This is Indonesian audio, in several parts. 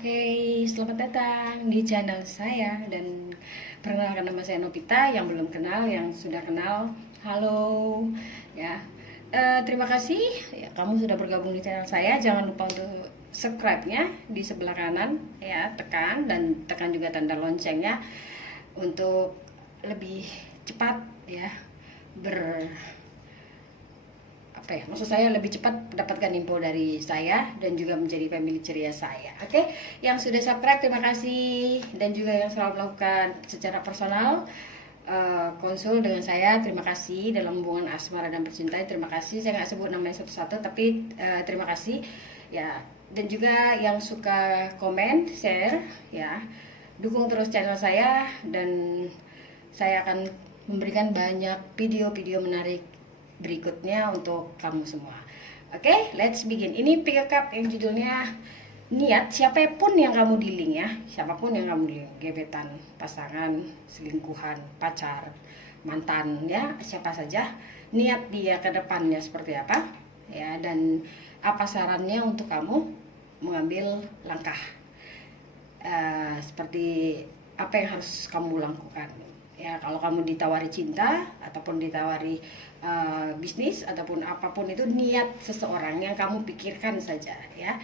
Oke, selamat datang di channel saya dan perkenalkan nama saya Novita. Yang belum kenal, yang sudah kenal, halo ya. Terima kasih ya, kamu sudah bergabung di channel saya. Jangan lupa untuk subscribe-nya di sebelah kanan ya, tekan dan tekan juga tanda loncengnya untuk lebih cepat ya maksud saya lebih cepat mendapatkan info dari saya dan juga menjadi family ceria saya. Oke, yang sudah subscribe terima kasih, dan juga yang selalu melakukan secara personal konsul dengan saya, terima kasih. Dalam hubungan asmara dan percintaan, terima kasih. Saya nggak sebut namanya satu-satu, tapi terima kasih ya. Dan juga yang suka komen, share ya, dukung terus channel saya, dan saya akan memberikan banyak video-video menarik berikutnya untuk kamu semua. Oke, let's begin. Ini pick up yang judulnya niat. Siapapun yang kamu dealing ya, siapapun yang kamu dealing, gebetan, pasangan, selingkuhan, pacar, mantan ya, siapa saja, niat dia ke depannya seperti apa ya, dan apa sarannya untuk kamu mengambil langkah seperti apa yang harus kamu lakukan ya. Kalau kamu ditawari cinta ataupun ditawari bisnis ataupun apapun itu, niat seseorang yang kamu pikirkan saja ya.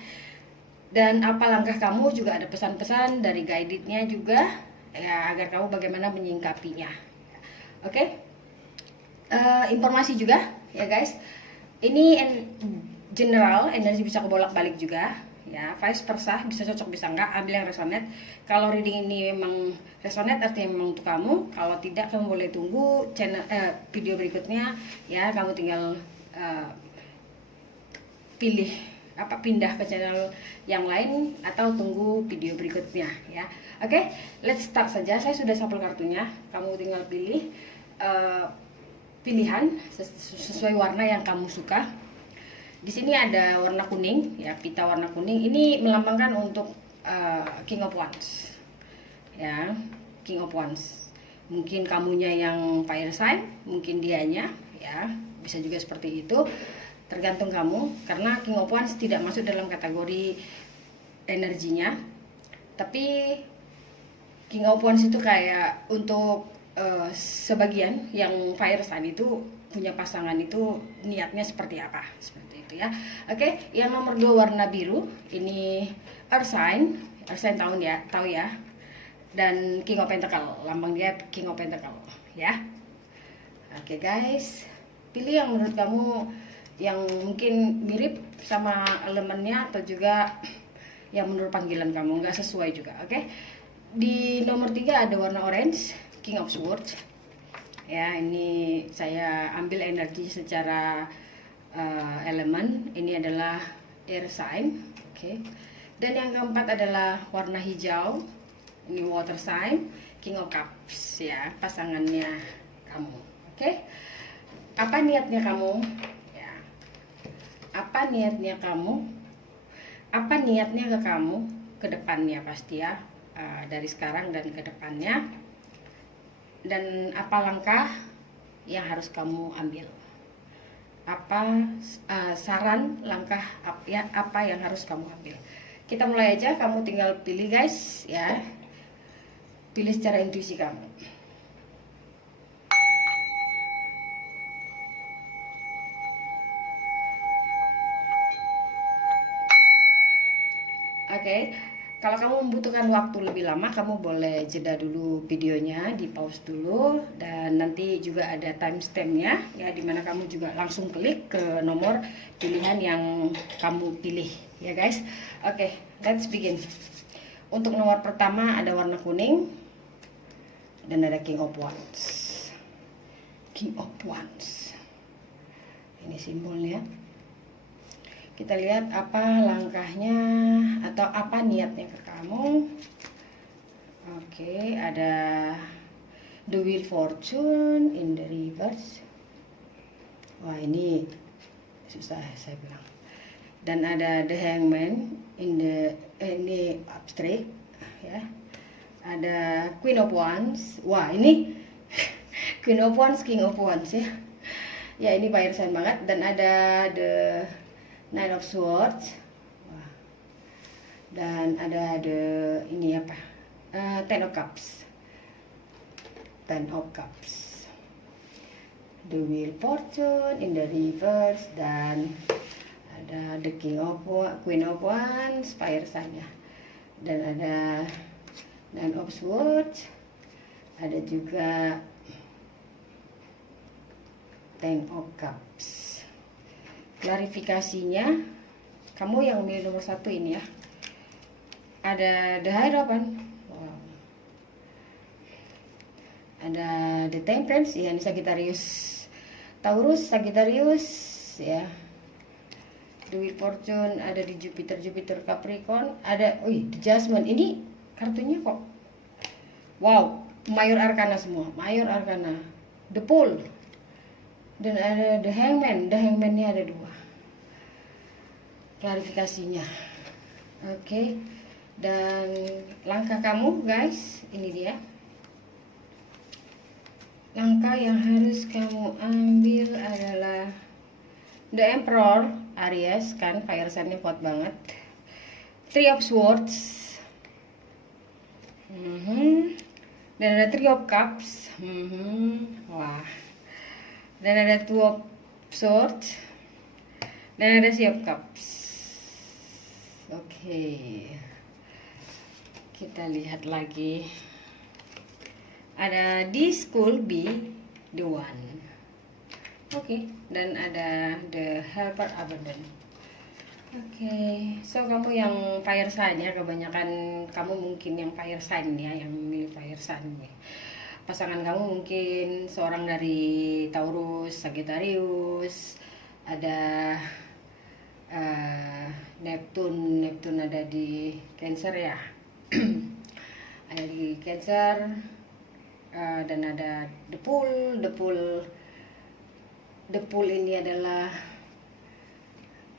Dan apa langkah kamu juga ada pesan-pesan dari guide-nya juga ya, agar kamu bagaimana menyingkapinya. Oke. Informasi juga ya guys, ini general, energi bisa kebolak-balik juga ya, vice versa, bisa cocok bisa enggak, ambil yang resonate. Kalau reading ini memang resonate artinya memang untuk kamu, kalau tidak kamu boleh tunggu channel video berikutnya ya. Kamu tinggal pilih pindah ke channel yang lain atau tunggu video berikutnya ya. Oke, let's start saja. Saya sudah sampel kartunya, kamu tinggal pilih pilihan sesuai warna yang kamu suka. Di sini ada warna kuning ya, pita warna kuning. Ini melambangkan untuk King of Wands ya, King of Wands. Mungkin kamunya yang fire sign, mungkin dianya ya, bisa juga seperti itu, tergantung kamu. Karena King of Wands tidak masuk dalam kategori energinya, tapi King of Wands itu kayak untuk sebagian yang fire sign itu punya pasangan itu niatnya seperti apa, seperti itu ya. Oke, yang nomor 2 warna biru, ini earth sign tahu ya, dan King of Pentacle, lambang dia King of Pentacle ya. Oke guys, pilih yang menurut kamu yang mungkin mirip sama elemennya atau juga yang menurut panggilan kamu, nggak sesuai juga. Oke, di nomor 3 ada warna orange, King of Swords ya. Ini saya ambil energi secara elemen. Ini adalah air sign. Oke. Dan yang keempat adalah warna hijau, ini water sign, King of Cups ya, pasangannya kamu. Oke. Apa niatnya kamu ya, apa niatnya kamu, apa niatnya ke kamu ke depannya pasti ya, dari sekarang dan ke depannya. Dan apa langkah yang harus kamu ambil, apa saran langkah apa yang harus kamu ambil. Kita mulai aja, kamu tinggal pilih guys ya, pilih secara intuisi kamu. Oke. Kalau kamu membutuhkan waktu lebih lama, kamu boleh jeda dulu videonya, di pause dulu, dan nanti juga ada timestampnya ya, dimana kamu juga langsung klik ke nomor pilihan yang kamu pilih ya guys. Oke, let's begin. Untuk nomor pertama ada warna kuning dan ada King of Wands. King of Wands, ini simbolnya. Kita lihat apa langkahnya atau apa niatnya ke kamu. Oke, ada The Wheel Fortune in the reverse. Wah, ini susah saya bilang. Dan ada The Hangman in the ini abstract ya. Ada Queen of Wands. Wah, ini Queen of Wands, King of Wands ya. Ya, ini fire sign banget. Dan ada the Knight of Swords. Wah. Dan ada ini apa, Ten of Cups, Ten of Cups, the Wheel Fortune in the reverse, dan ada the Queen of Wands, fire sign-nya, dan ada Nine of Swords, ada juga Ten of Cups. Klarifikasinya, kamu yang milih nomor 1 ini ya, ada The Hierophant, wow. Ada The Temperance, ya, ini Sagittarius, Taurus, Sagittarius, ya. The Wheel Fortune ada di Jupiter Capricorn, ada, The Judgment. Ini kartunya kok, wow, Mayor Arcana semua, Mayor Arcana, The Fool, dan ada The Hangman. The Hangman-nya ada 2. Klarifikasinya, oke. Dan langkah kamu guys, ini dia langkah yang harus kamu ambil adalah The Emperor, Aries, kan fire sign-nya kuat banget. Three of Swords, dan ada Three of Cups, wah, dan ada Two of Swords, dan ada Sea of Cups. Oke, kita lihat lagi. Ada This Could Be The One. Oke, dan ada The Helper Abundant. Oke, so kamu yang fire sign ya, kebanyakan kamu mungkin yang fire sign ya, yang milih fire sign ya. Pasangan kamu mungkin seorang dari Taurus, Sagittarius, ada Neptune ada di Cancer ya. Ada di Cancer, dan ada The Pool ini adalah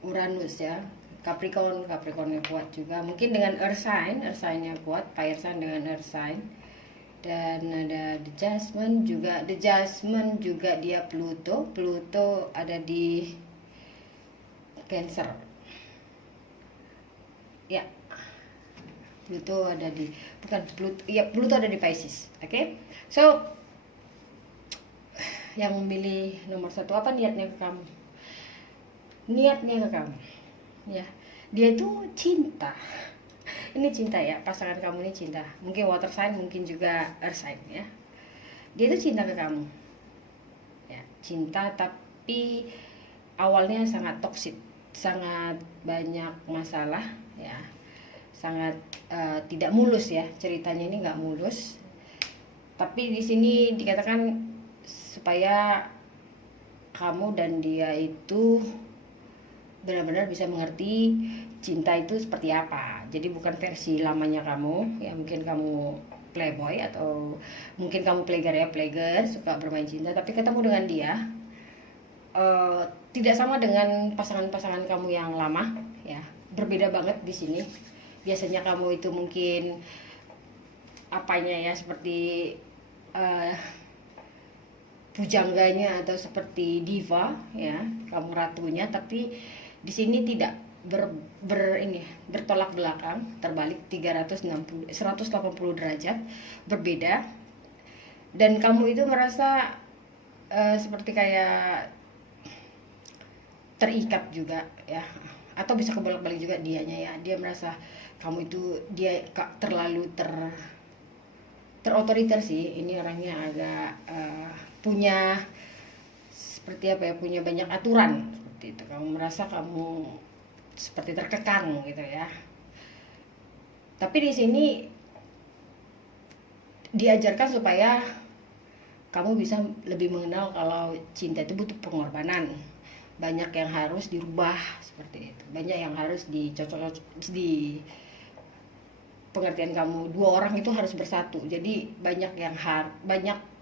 Uranus ya, Capricornnya kuat juga, mungkin dengan Earth sign-nya kuat, fire sign dengan Earth sign. Dan ada The Judgment juga dia Pluto ada di Cancer ya. Pluto ada di Pluto ada di Pisces. Oke. So yang memilih nomor 1, apa niatnya ke kamu? Ya, dia itu cinta. Ini cinta ya, pasangan kamu ini cinta. Mungkin water sign, mungkin juga earth sign ya. Dia itu cinta ke kamu ya, cinta, tapi awalnya sangat toksik, sangat banyak masalah ya, sangat tidak mulus ya, ceritanya ini nggak mulus. Tapi di sini dikatakan supaya kamu dan dia itu benar-benar bisa mengerti cinta itu seperti apa. Jadi bukan versi lamanya kamu ya, mungkin kamu playboy atau mungkin kamu playgirl, suka bermain cinta, tapi ketemu dengan dia tidak sama dengan pasangan-pasangan kamu yang lama ya, berbeda banget di sini. Biasanya kamu itu mungkin apanya ya, seperti pujangganya atau seperti diva ya, kamu ratunya, tapi di sini tidak bertolak belakang, terbalik 180 derajat berbeda. Dan kamu itu merasa seperti kayak terikat juga ya, atau bisa kebolak-balik juga dianya ya. Dia merasa kamu itu terlalu terotoriter sih. Ini orangnya agak punya seperti apa ya, punya banyak aturan seperti itu. Kamu merasa kamu seperti terkekang gitu ya. Tapi di sini diajarkan supaya kamu bisa lebih mengenal kalau cinta itu butuh pengorbanan. Banyak yang harus dirubah seperti itu. Banyak yang harus dicocok di pengertian kamu. 2 orang itu harus bersatu. Jadi banyak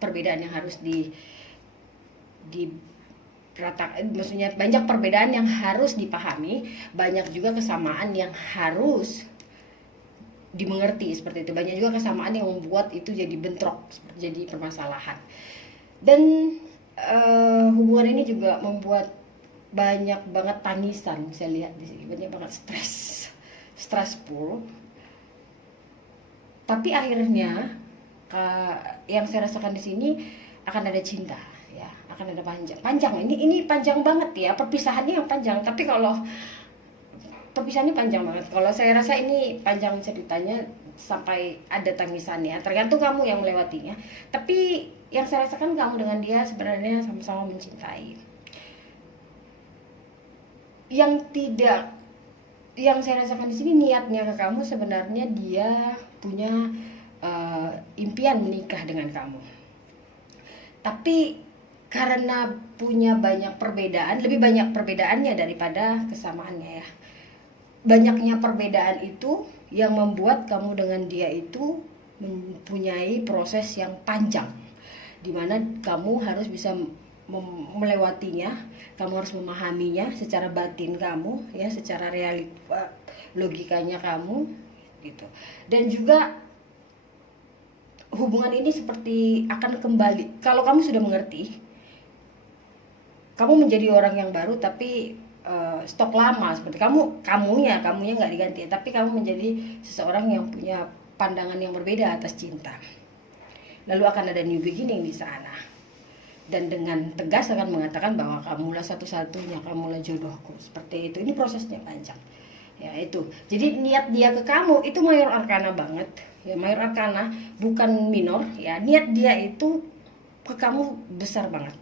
perbedaan yang harus maksudnya banyak perbedaan yang harus dipahami, banyak juga kesamaan yang harus dimengerti seperti itu. Banyak juga kesamaan yang membuat itu jadi bentrok, jadi permasalahan. Dan hubungan ini juga membuat banyak banget tangisan, saya lihat di sini banyak banget stres stressful, tapi akhirnya yang saya rasakan di sini akan ada cinta, ya, akan ada panjang. Ini panjang banget ya, perpisahannya yang panjang. Tapi kalau perpisahannya panjang banget, kalau saya rasa ini panjang ceritanya sampai ada tangisannya. Tergantung kamu yang melewatinya. Tapi yang saya rasakan kamu dengan dia sebenarnya sama-sama mencintai. Yang saya rasakan di sini niatnya ke kamu sebenarnya dia punya impian menikah dengan kamu. Tapi karena punya banyak perbedaan, lebih banyak perbedaannya daripada kesamaannya ya. Banyaknya perbedaan itu yang membuat kamu dengan dia itu mempunyai proses yang panjang, dimana kamu harus bisa melewatinya, kamu harus memahaminya secara batin kamu ya, secara logikanya kamu gitu. Dan juga hubungan ini seperti akan kembali kalau kamu sudah mengerti. Kamu menjadi orang yang baru tapi stok lama, seperti kamunya nggak diganti, tapi kamu menjadi seseorang yang punya pandangan yang berbeda atas cinta. Lalu akan ada new beginning di sana. Dan dengan tegas akan mengatakan bahwa kamulah satu-satunya, kamulah jodohku. Seperti itu. Ini prosesnya panjang. Ya itu. Jadi niat dia ke kamu itu mayor arkana banget. Ya, mayor arkana bukan minor ya. Niat dia itu ke kamu besar banget.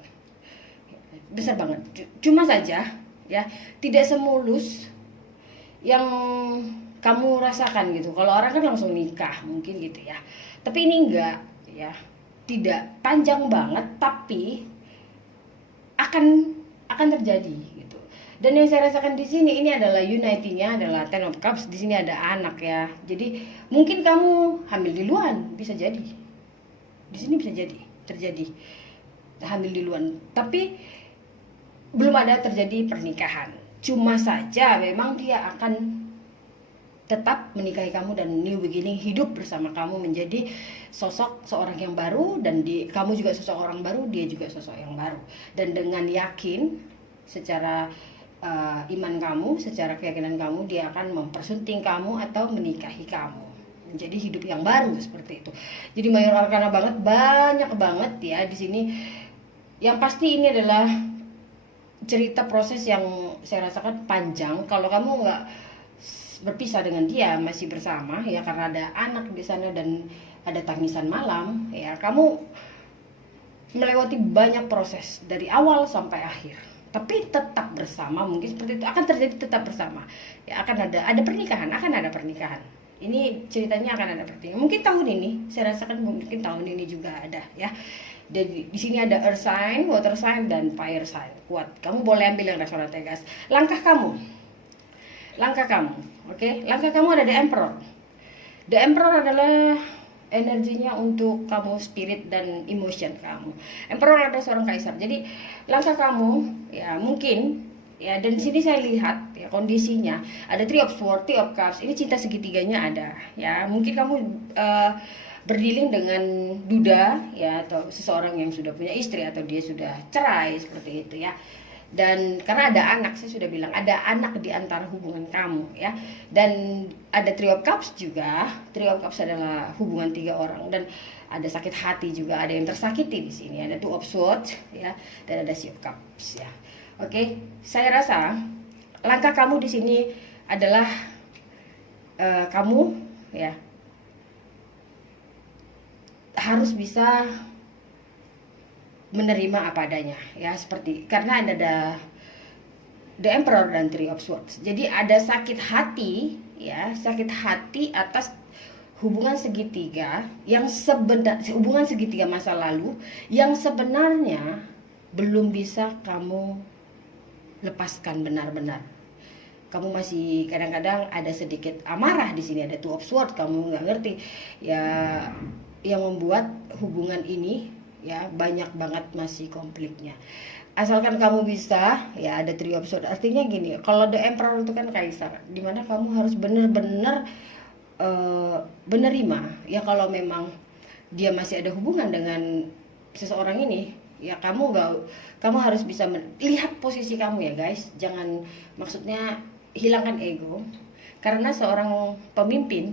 Besar banget. Cuma saja ya, tidak semulus yang kamu rasakan gitu. Kalau orang kan langsung nikah mungkin gitu ya. Tapi ini enggak ya. Tidak panjang banget, tapi akan terjadi gitu. Dan yang saya rasakan di sini ini adalah unity-nya adalah Ten of Cups. Di sini ada anak ya. Jadi mungkin kamu hamil duluan, bisa jadi. Di sini bisa jadi terjadi hamil duluan, tapi belum ada terjadi pernikahan. Cuma saja memang dia akan tetap menikahi kamu dan new beginning, hidup bersama kamu, menjadi sosok seorang yang baru. Dan kamu juga sosok orang baru, dia juga sosok yang baru. Dan dengan yakin secara iman kamu, secara keyakinan kamu, dia akan mempersunting kamu atau menikahi kamu, menjadi hidup yang baru seperti itu. Jadi mayor arkana banget, banyak banget ya di sini. Yang pasti ini adalah cerita proses yang saya rasakan panjang. Kalau kamu nggak berpisah dengan dia, masih bersama ya, karena ada anak di sana dan ada tangisan malam ya, kamu melewati banyak proses dari awal sampai akhir, tapi tetap bersama. Mungkin seperti itu akan terjadi, tetap bersama ya, akan ada pernikahan, akan ada pernikahan. Ini ceritanya akan ada pernikahan. Mungkin tahun ini, saya rasakan mungkin tahun ini juga ada ya. Di sini ada earth sign, water sign, dan fire sign. Kuat. Kamu boleh ambil yang rasional tegas. Langkah kamu, oke? Langkah kamu ada The Emperor. The Emperor adalah energinya untuk kamu, spirit dan emotion kamu. Emperor ada seorang kaisar. Jadi langkah kamu ya mungkin ya, dan sini saya lihat ya kondisinya ada Three of Swords, Three of Cups. Ini cinta segitiganya ada ya. Mungkin kamu berdealing dengan duda ya, atau seseorang yang sudah punya istri atau dia sudah cerai seperti itu ya. Dan karena ada anak, saya sudah bilang ada anak di antara hubungan kamu ya. Dan ada Three of Cups juga. Three of Cups adalah hubungan 3 orang, dan ada sakit hati juga, ada yang tersakiti di sini. Ada Two of Swords ya, dan ada Six of Cups ya. Oke, saya rasa langkah kamu di sini adalah kamu ya harus bisa menerima apa adanya ya, seperti karena ada The Emperor dan Three of Swords. Jadi ada sakit hati ya, sakit hati atas hubungan segitiga yang hubungan segitiga masa lalu yang sebenarnya belum bisa kamu lepaskan benar-benar. Kamu masih kadang-kadang ada sedikit amarah di sini, ada Two of Swords, kamu nggak ngerti ya, yang membuat hubungan ini ya banyak banget masih konfliknya. Asalkan kamu bisa ya, ada Three of Swords. Artinya gini, kalau The Emperor itu kan kaisar, dimana kamu harus benar-benar menerima ya, kalau memang dia masih ada hubungan dengan seseorang ini ya, kamu harus bisa lihat posisi kamu ya guys. Jangan, maksudnya hilangkan ego, Karena seorang pemimpin,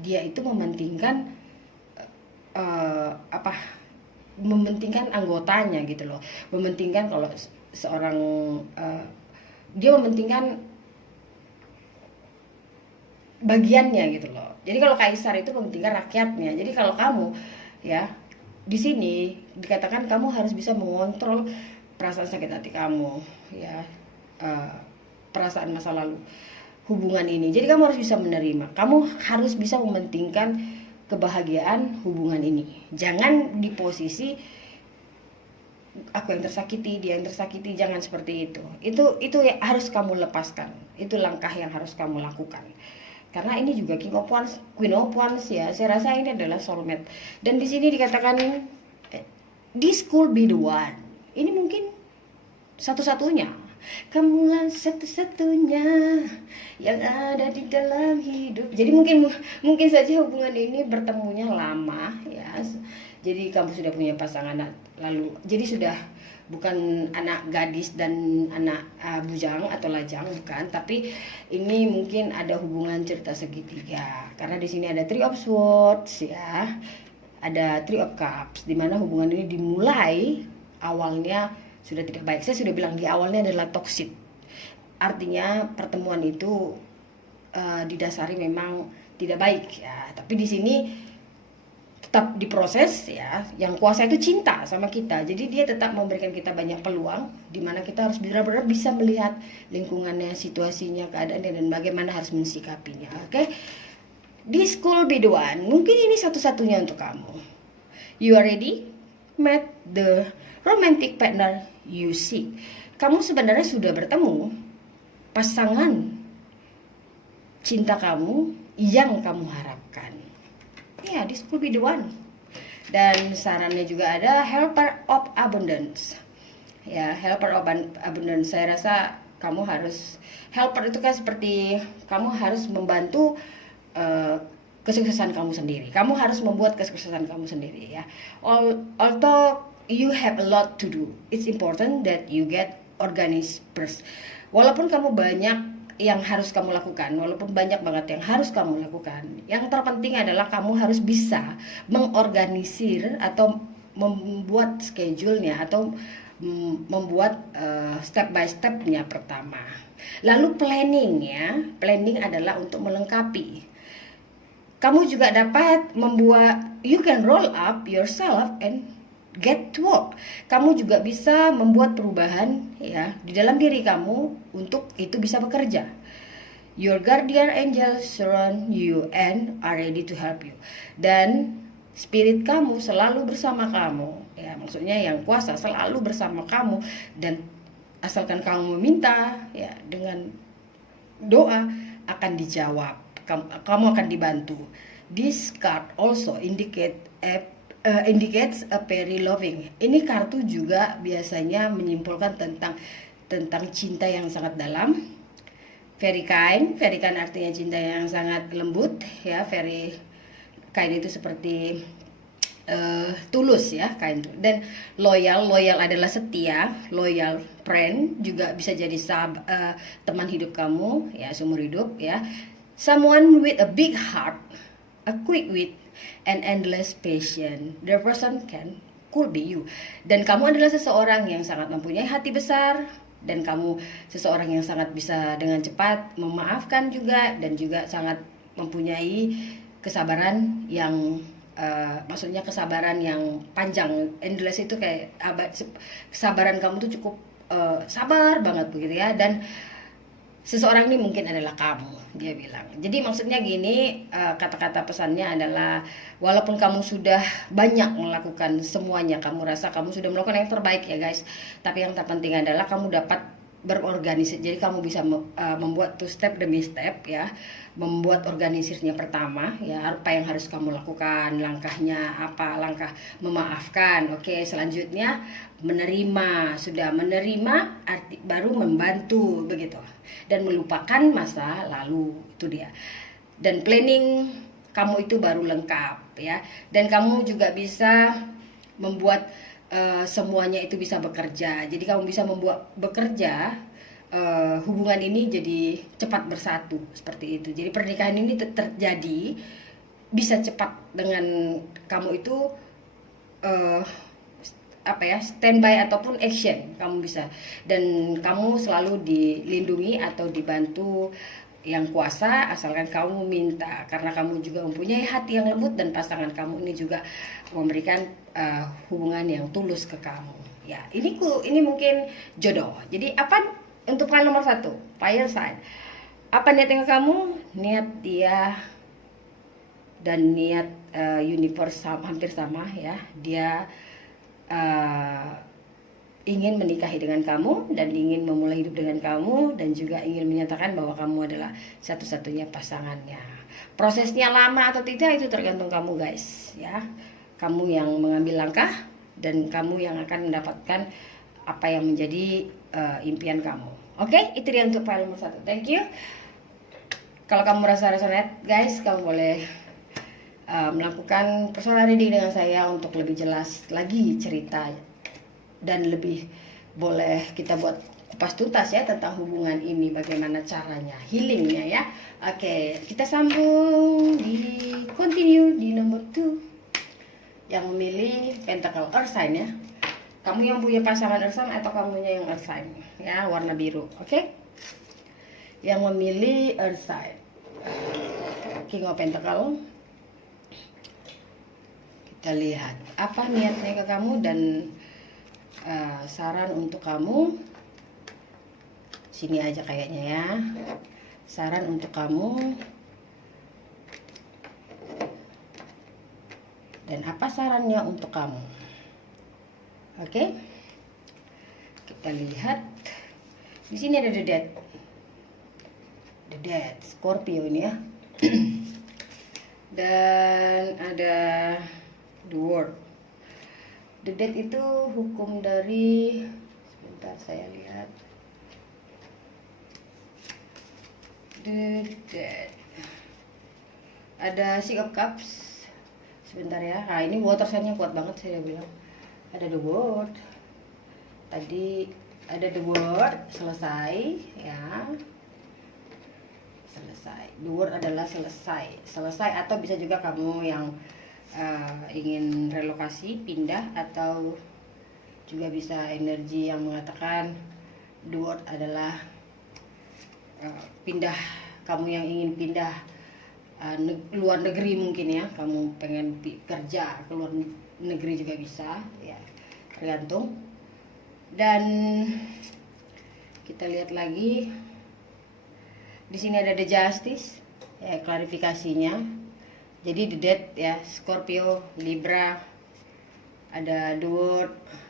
dia itu mementingkan mementingkan anggotanya gitu loh, mementingkan kalau seorang dia mementingkan bagiannya gitu loh. Jadi kalau kaisar itu mementingkan rakyatnya. Jadi kalau kamu ya di sini dikatakan kamu harus bisa mengontrol perasaan sakit hati kamu, ya, perasaan masa lalu, hubungan ini. Jadi kamu harus bisa menerima. Kamu harus bisa mementingkan kebahagiaan hubungan ini. Jangan di posisi aku yang tersakiti, dia yang tersakiti, jangan seperti itu. Itu yang harus kamu lepaskan. Itu langkah yang harus kamu lakukan. Karena ini juga King of Wands, Queen of Wands ya. Saya rasa ini adalah soulmate. Dan di sini dikatakan this could be the one. Ini mungkin satu-satunya. Kamulah satu-satunya yang ada di dalam hidup. Jadi mungkin saja hubungan ini bertemunya lama ya. Jadi kamu sudah punya pasangan lalu. Jadi sudah bukan anak gadis dan anak bujang atau lajang, bukan, tapi ini mungkin ada hubungan cerita segitiga. Karena di sini ada Three of Swords ya. Ada Three of Cups, di mana hubungan ini dimulai awalnya sudah tidak baik. Saya sudah bilang di awalnya adalah toxic. Artinya pertemuan itu didasari memang tidak baik ya. Tapi di sini tetap diproses ya. Yang kuasa itu cinta sama kita. Jadi dia tetap memberikan kita banyak peluang di mana kita harus benar-benar bisa melihat lingkungannya, situasinya, keadaannya, dan bagaimana harus mensikapinya. Oke. This could be the one. Mungkin ini satu-satunya untuk kamu. You are ready? Meet the romantic partner you seek. Kamu sebenarnya sudah bertemu pasangan cinta kamu yang kamu harapkan. Ya, this could be the one. Dan sarannya juga ada Helper of Abundance. Ya, Helper of Abundance. Saya rasa kamu harus, helper itu kan seperti kamu harus membantu kesuksesan kamu sendiri. Kamu harus membuat kesuksesan kamu sendiri ya. Although you have a lot to do, it's important that you get organized first. Walaupun kamu banyak yang harus kamu lakukan, walaupun banyak banget yang harus kamu lakukan, yang terpenting adalah kamu harus bisa mengorganisir atau membuat schedule-nya atau membuat step by step-nya pertama. Lalu planning ya, planning adalah untuk melengkapi. Kamu juga dapat membuat, you can roll up yourself and get to work. Kamu juga bisa membuat perubahan ya di dalam diri kamu untuk itu bisa bekerja. Your guardian angel surround you and are ready to help you. Dan spirit kamu selalu bersama kamu. Ya, maksudnya yang kuasa selalu bersama kamu, dan asalkan kamu meminta ya dengan doa akan dijawab. Kamu akan dibantu. This card also indicates a very loving. Ini kartu juga biasanya menyimpulkan tentang cinta yang sangat dalam. Very kind artinya cinta yang sangat lembut ya. Very kind itu seperti tulus ya, kind. Dan loyal adalah setia. Loyal friend juga bisa jadi teman hidup kamu ya, seumur hidup ya. Someone with a big heart, a quick wit, and endless patience. The person could be you. Dan kamu adalah seseorang yang sangat mempunyai hati besar, dan kamu seseorang yang sangat bisa dengan cepat memaafkan juga, dan juga sangat mempunyai kesabaran yang maksudnya kesabaran yang panjang. Endless itu kayak kesabaran kamu tuh cukup sabar banget begitu ya. Dan seseorang ini mungkin adalah kamu, dia bilang. Jadi maksudnya gini, kata-kata pesannya adalah walaupun kamu sudah banyak melakukan semuanya, kamu rasa kamu sudah melakukan yang terbaik ya guys, tapi yang terpenting adalah kamu dapat berorganisasi. Jadi kamu bisa membuat two step demi step ya, membuat organisirnya pertama ya, apa yang harus kamu lakukan, langkahnya apa, langkah memaafkan. Oke, selanjutnya menerima. Sudah menerima arti baru membantu begitu, dan melupakan masa lalu, itu dia. Dan planning kamu itu baru lengkap ya, dan kamu juga bisa membuat semuanya itu bisa bekerja. Jadi kamu bisa membuat bekerja hubungan ini jadi cepat bersatu seperti itu. Jadi pernikahan ini terjadi bisa cepat dengan kamu itu standby ataupun action kamu bisa, dan kamu selalu dilindungi atau dibantu yang kuasa asalkan kamu minta, karena kamu juga mempunyai hati yang lembut dan pasangan kamu ini juga memberikan hubungan yang tulus ke kamu. Ya, ini mungkin jodoh. Jadi apa untuk file nomor 1, fire sign. Apa niatnya ke kamu? Niat dia dan niat universe hampir sama ya. Dia ingin menikahi dengan kamu dan ingin memulai hidup dengan kamu, dan juga ingin menyatakan bahwa kamu adalah satu-satunya pasangannya. Prosesnya lama atau tidak itu tergantung kamu guys ya. Kamu yang mengambil langkah dan kamu yang akan mendapatkan apa yang menjadi impian kamu. Oke, itu dia untuk file nomor 1. Thank you. Kalau kamu merasa resonate guys, kamu boleh melakukan personal reading dengan saya untuk lebih jelas lagi cerita, dan lebih boleh kita buat kupas tuntas ya tentang hubungan ini, bagaimana caranya, healingnya ya. Oke, kita sambung di continue di nomor 2 yang memilih Pentacle Earth sign ya. Kamu yang punya pasangan Earth sign atau kamunya yang Earth sign ya, warna biru. Oke, yang memilih Earth sign, King of Pentacle. Kita lihat apa niatnya ke kamu dan saran untuk kamu. Sini aja kayaknya ya. Saran untuk kamu. Dan apa sarannya untuk kamu? Oke. Kita lihat. Di sini ada The Death. The Death, Scorpio ini ya. Dan ada The World. The Death itu hukum dari, sebentar saya lihat. The Death. Ada Six of Cups. Sebentar ya. Nah, ini water sign-nya kuat banget saya bilang. Ada The World. Tadi ada The World, selesai ya. Selesai. The World adalah selesai atau bisa juga kamu yang ingin relokasi, pindah, atau juga bisa energi yang mengatakan the word adalah pindah. Kamu yang ingin pindah luar negeri mungkin ya, kamu pengen kerja ke luar negeri juga bisa ya, tergantung. Dan kita lihat lagi di sini ada The Justice ya, klarifikasinya. Jadi The Death ya, Scorpio, Libra. Ada The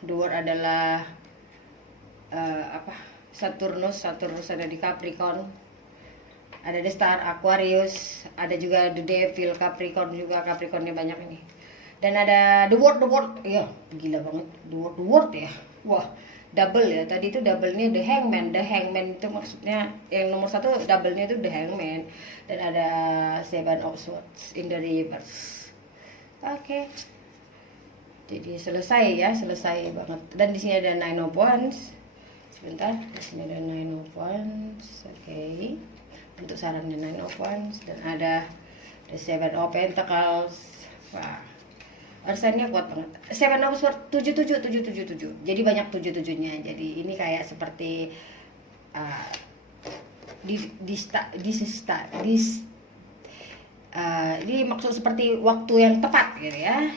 World adalah Saturnus ada di Capricorn. Ada The Star, Aquarius. Ada juga The Devil, Capricorn juga. Capricornnya banyak ini. Dan ada The World. Iya, gila banget. The World ya. Wah, double ya. Tadi itu double-nya The Hangman. The Hangman itu maksudnya yang nomor 1, double-nya itu The Hangman. Dan ada Seven of Swords in the reverse. Oke. Jadi selesai banget. Dan di sini ada Nine of Wands. Sebentar, di sini ada Nine of Wands. Oke. Untuk sarannya Nine of Wands, dan ada The Seven of Pentacles. Wah. Arsennya kuat banget. Seven of Swords 77. Jadi banyak 77-nya. Jadi ini kayak seperti ini maksud seperti waktu yang tepat gitu ya.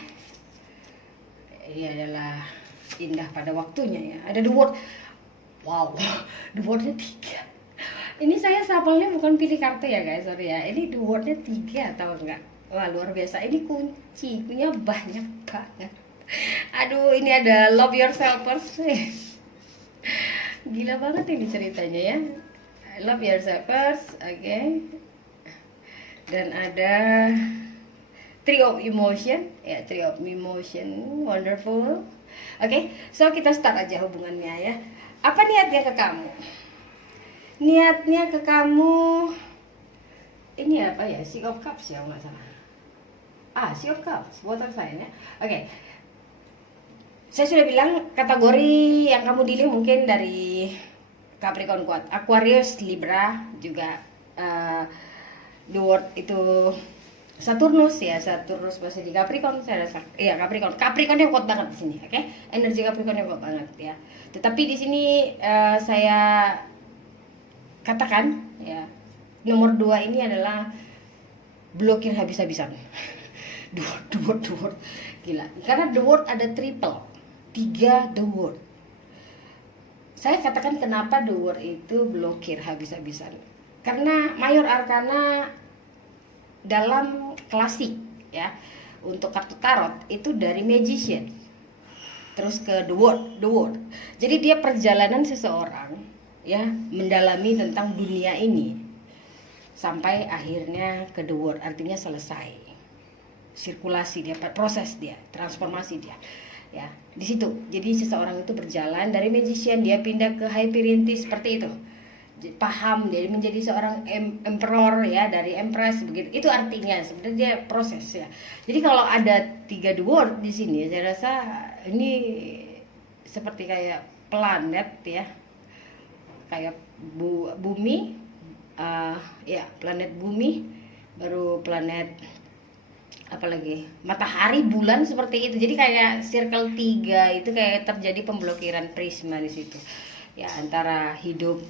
Ini adalah indah pada waktunya ya. Ada The World. Wow, The World-nya 3. Ini saya sapelnya bukan pilih kartu ya guys, sorry ya. Ini The World-nya 3 atau enggak? Wah, luar biasa. Ini kuncinya banyak banget. Aduh, ini ada Love Yourself first. Gila banget ini ceritanya ya. Love Yourself first, oke. Dan ada Three of Emotion, ya, Three of Emotion, wonderful. Oke, so kita start aja hubungannya ya. Apa niatnya ke kamu? Niatnya ke kamu, ini apa ya? Six of Cups ya, nggak salah. Six of Cups, water sign ya. Oke. Saya sudah bilang kategori yang kamu dealing mungkin dari Capricorn kuat. Aquarius, Libra juga the word itu Saturnus ya, Saturnus masih di Capricorn saya rasa. Iya, Capricorn yang kuat banget di sini, oke? Energi Capricorn yang kuat banget ya. Tetapi di sini saya katakan ya, nomor 2 ini adalah blokir habis-habisan. The word. Gila. Karena the word ada triple. 3 the word. Saya katakan kenapa the word itu blokir habis-habisan. Karena mayor arkana dalam klasik ya, untuk kartu tarot itu dari magician terus ke the word. Jadi dia perjalanan seseorang ya, mendalami tentang dunia ini sampai akhirnya ke the word, artinya selesai sirkulasi dia, proses dia, transformasi dia ya di situ. Jadi seseorang itu berjalan dari magician, dia pindah ke hyperintis seperti itu, paham dia menjadi seorang emperor ya, dari empress begitu. Itu artinya sebenarnya dia proses ya. Jadi kalau ada 3 the word di sini, saya rasa ini seperti kayak planet ya, kayak bumi ya, planet bumi, baru planet apalagi matahari, bulan, seperti itu. Jadi kayak circle 3 itu kayak terjadi pemblokiran prisma di situ ya, antara hidup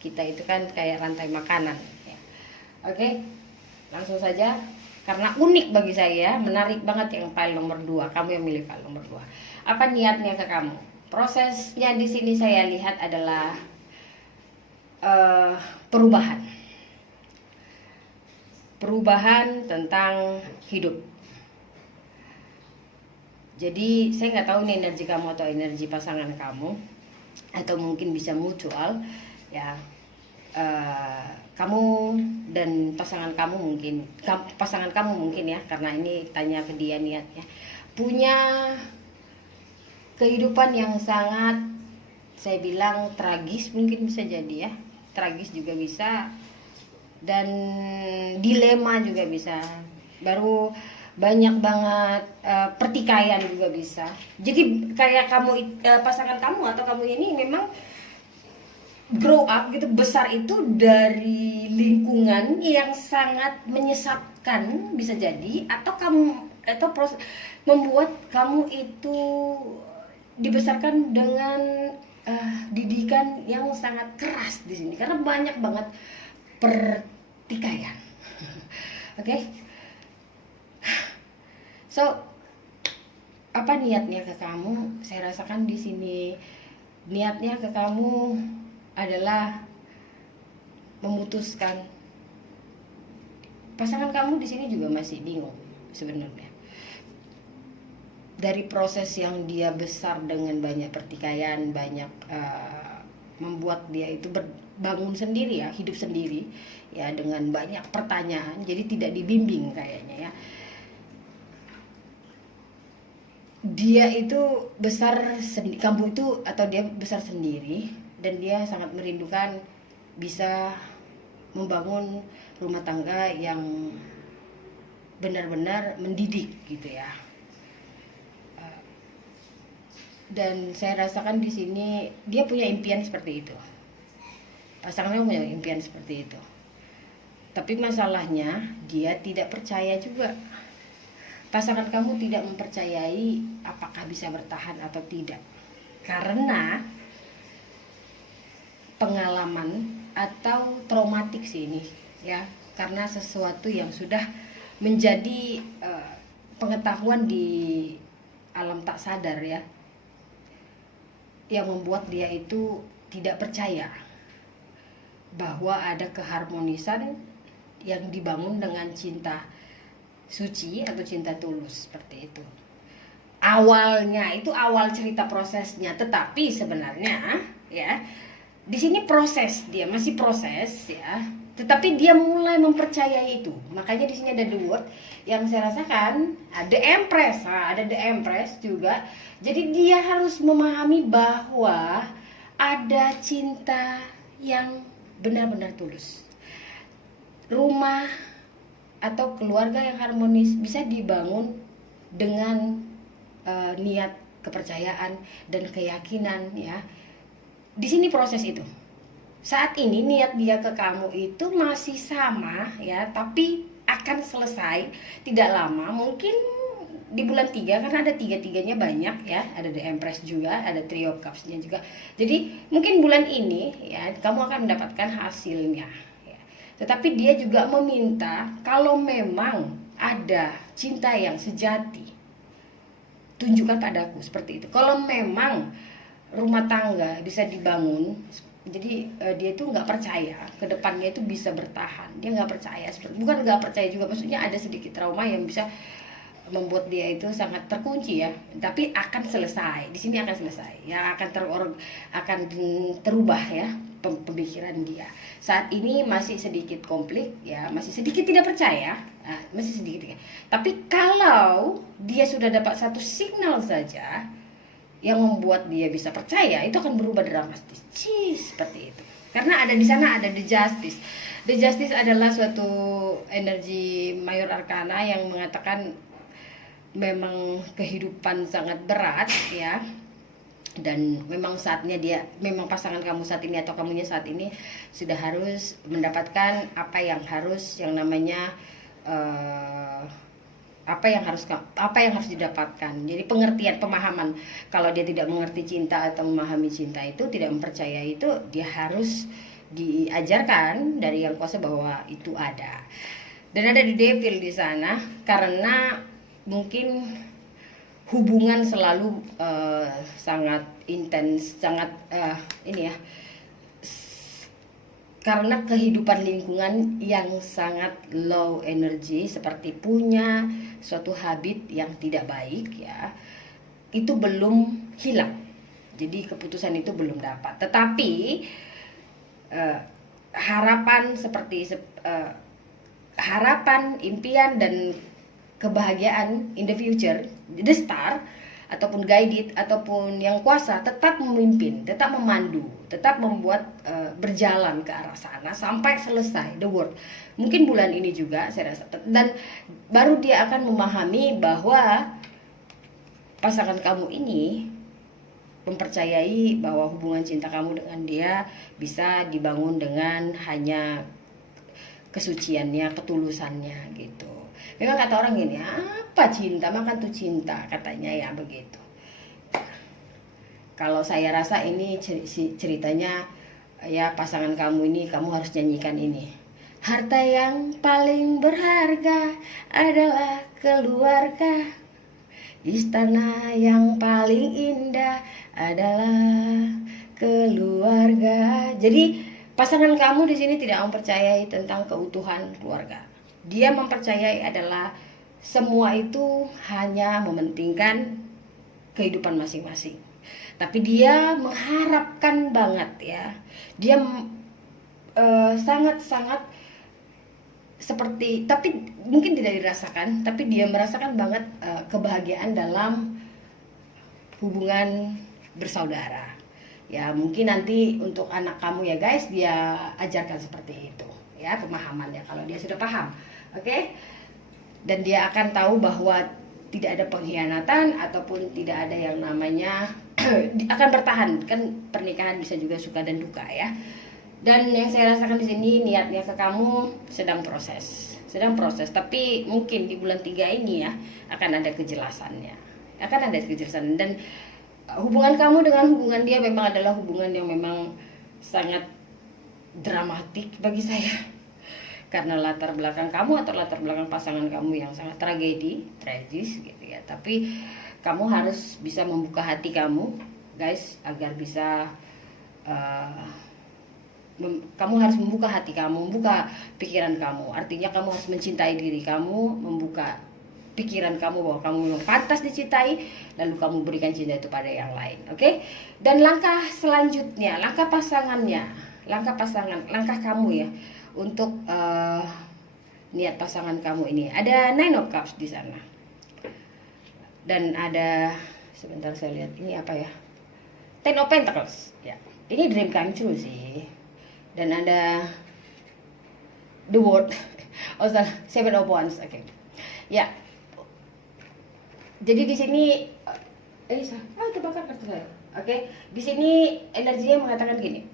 kita itu kan kayak rantai makanan ya. Oke, langsung saja karena unik bagi saya, menarik banget yang file nomor 2. Kamu yang milih file nomor 2. Apa niatnya ke kamu? Prosesnya di sini saya lihat adalah perubahan tentang hidup. Jadi saya nggak tahu nih energi kamu atau energi pasangan kamu, atau mungkin bisa mutual ya. Kamu dan pasangan kamu mungkin ya, karena ini tanya ke dia niatnya, punya kehidupan yang sangat, saya bilang tragis, mungkin bisa jadi ya, tragis juga bisa, dan dilema juga bisa, baru banyak banget pertikaian juga bisa. Jadi kayak kamu pasangan kamu atau kamu ini memang grow up gitu, besar itu dari lingkungan yang sangat menyesatkan bisa jadi, atau proses membuat kamu itu dibesarkan dengan didikan yang sangat keras di sini, karena banyak banget pertikaian. Oke? So, apa niatnya ke kamu? Saya rasakan di sini niatnya ke kamu adalah memutuskan. Pasangan kamu di sini juga masih bingung sebenarnya. Dari proses yang dia besar dengan banyak pertikaian, banyak membuat dia itu bangun sendiri ya, hidup sendiri ya, dengan banyak pertanyaan. Jadi tidak dibimbing kayaknya ya. Dia itu besar sendiri, kamu itu, atau dia besar sendiri, dan dia sangat merindukan bisa membangun rumah tangga yang benar-benar mendidik gitu ya. Dan saya rasakan di sini dia punya impian seperti itu. Pasangannya punya impian seperti itu. Tapi masalahnya dia tidak percaya juga. Pasangan kamu tidak mempercayai apakah bisa bertahan atau tidak. Karena pengalaman atau traumatik sih ini ya, karena sesuatu yang sudah menjadi pengetahuan di alam tak sadar ya, yang membuat dia itu tidak percaya bahwa ada keharmonisan yang dibangun dengan cinta suci atau cinta tulus seperti itu. Awalnya itu awal cerita prosesnya, tetapi sebenarnya ya di sini proses, dia masih proses ya, tetapi dia mulai mempercayai itu. Makanya di sini ada the word yang saya rasakan, ada empress, ada the empress juga. Jadi dia harus memahami bahwa ada cinta yang benar-benar tulus. Rumah atau keluarga yang harmonis bisa dibangun dengan niat, kepercayaan dan keyakinan ya. Di sini proses itu. saat ini niat dia ke kamu itu masih sama ya, tapi akan selesai tidak lama, mungkin di bulan 3, karena ada tiga-tiganya banyak ya, ada The Empress juga, ada Three of Cups-nya juga. Jadi mungkin bulan ini ya kamu akan mendapatkan hasilnya ya. Tetapi dia juga meminta kalau memang ada cinta yang sejati, tunjukkan padaku, seperti itu. Kalau memang rumah tangga bisa dibangun, jadi dia itu nggak percaya ke depannya itu bisa bertahan, dia nggak percaya, bukan nggak percaya juga, maksudnya ada sedikit trauma yang bisa membuat dia itu sangat terkunci ya, tapi akan selesai, di sini akan selesai ya, akan terubah ya pemikiran dia. Saat ini masih sedikit konflik ya, masih sedikit tidak percaya, masih sedikit ya. Tapi kalau dia sudah dapat satu signal saja yang membuat dia bisa percaya, itu akan berubah dramatis. Seperti itu. Karena ada di sana ada The Justice. The Justice adalah suatu energi mayor arkana yang mengatakan memang kehidupan sangat berat ya. Dan memang saatnya dia, memang pasangan kamu saat ini atau kamunya saat ini sudah harus mendapatkan apa yang namanya apa yang harus didapatkan. Jadi pengertian, pemahaman. Kalau dia tidak mengerti cinta atau memahami cinta itu, tidak mempercayai itu, dia harus diajarkan dari yang kuasa bahwa itu ada. Dan ada di Devil di sana karena mungkin hubungan selalu sangat intens, sangat ini ya, karena kehidupan lingkungan yang sangat low energy, seperti punya suatu habit yang tidak baik ya, itu belum hilang. Jadi keputusan itu belum dapat. Tetapi harapan seperti harapan, impian dan kebahagiaan in the future, the star ataupun guided ataupun yang kuasa tetap memimpin, tetap memandu, tetap membuat berjalan ke arah sana sampai selesai the work. Mungkin bulan ini juga saya rasa, dan baru dia akan memahami bahwa pasangan kamu ini mempercayai bahwa hubungan cinta kamu dengan dia bisa dibangun dengan hanya kesuciannya, ketulusannya gitu. Memang kata orang gini, apa cinta, makan tuh cinta, katanya ya begitu. Kalau saya rasa ini ceritanya ya, pasangan kamu ini, kamu harus nyanyikan ini. Harta yang paling berharga adalah keluarga. Istana yang paling indah adalah keluarga. Jadi pasangan kamu di sini tidak mempercayai tentang keutuhan keluarga. Dia mempercayai adalah semua itu hanya mementingkan kehidupan masing-masing. Tapi dia mengharapkan banget ya. Dia sangat-sangat seperti, tapi mungkin tidak dirasakan, tapi dia merasakan banget kebahagiaan dalam hubungan bersaudara. Ya mungkin nanti untuk anak kamu ya guys, dia ajarkan seperti itu ya, pemahamannya kalau dia sudah paham. Oke? Dan dia akan tahu bahwa tidak ada pengkhianatan ataupun tidak ada yang namanya akan bertahan. Kan pernikahan bisa juga suka dan duka ya. Dan yang saya rasakan di sini, niatnya ke kamu sedang proses, tapi mungkin di bulan 3 ini ya akan ada kejelasannya. Dan hubungan kamu dengan hubungan dia memang adalah hubungan yang memang sangat dramatik bagi saya. Karena latar belakang kamu atau latar belakang pasangan kamu yang sangat tragis gitu ya. Tapi kamu harus bisa membuka hati kamu, guys, agar bisa kamu harus membuka hati kamu, membuka pikiran kamu. Artinya kamu harus mencintai diri kamu, membuka pikiran kamu bahwa kamu memang pantas dicintai, lalu kamu berikan cinta itu pada yang lain. Oke? Dan langkah selanjutnya, langkah kamu ya untuk niat pasangan kamu ini. Ada Nine of Cups di sana. Dan ada, sebentar saya lihat ini apa ya? Ten of Pentacles. Ya. Ini dream come true sih. Dan ada The World. Oh salah, Seven of Wands. Oke. Ya. Jadi di sini terbakar kartu saya. Oke. Di sini energinya mengatakan gini.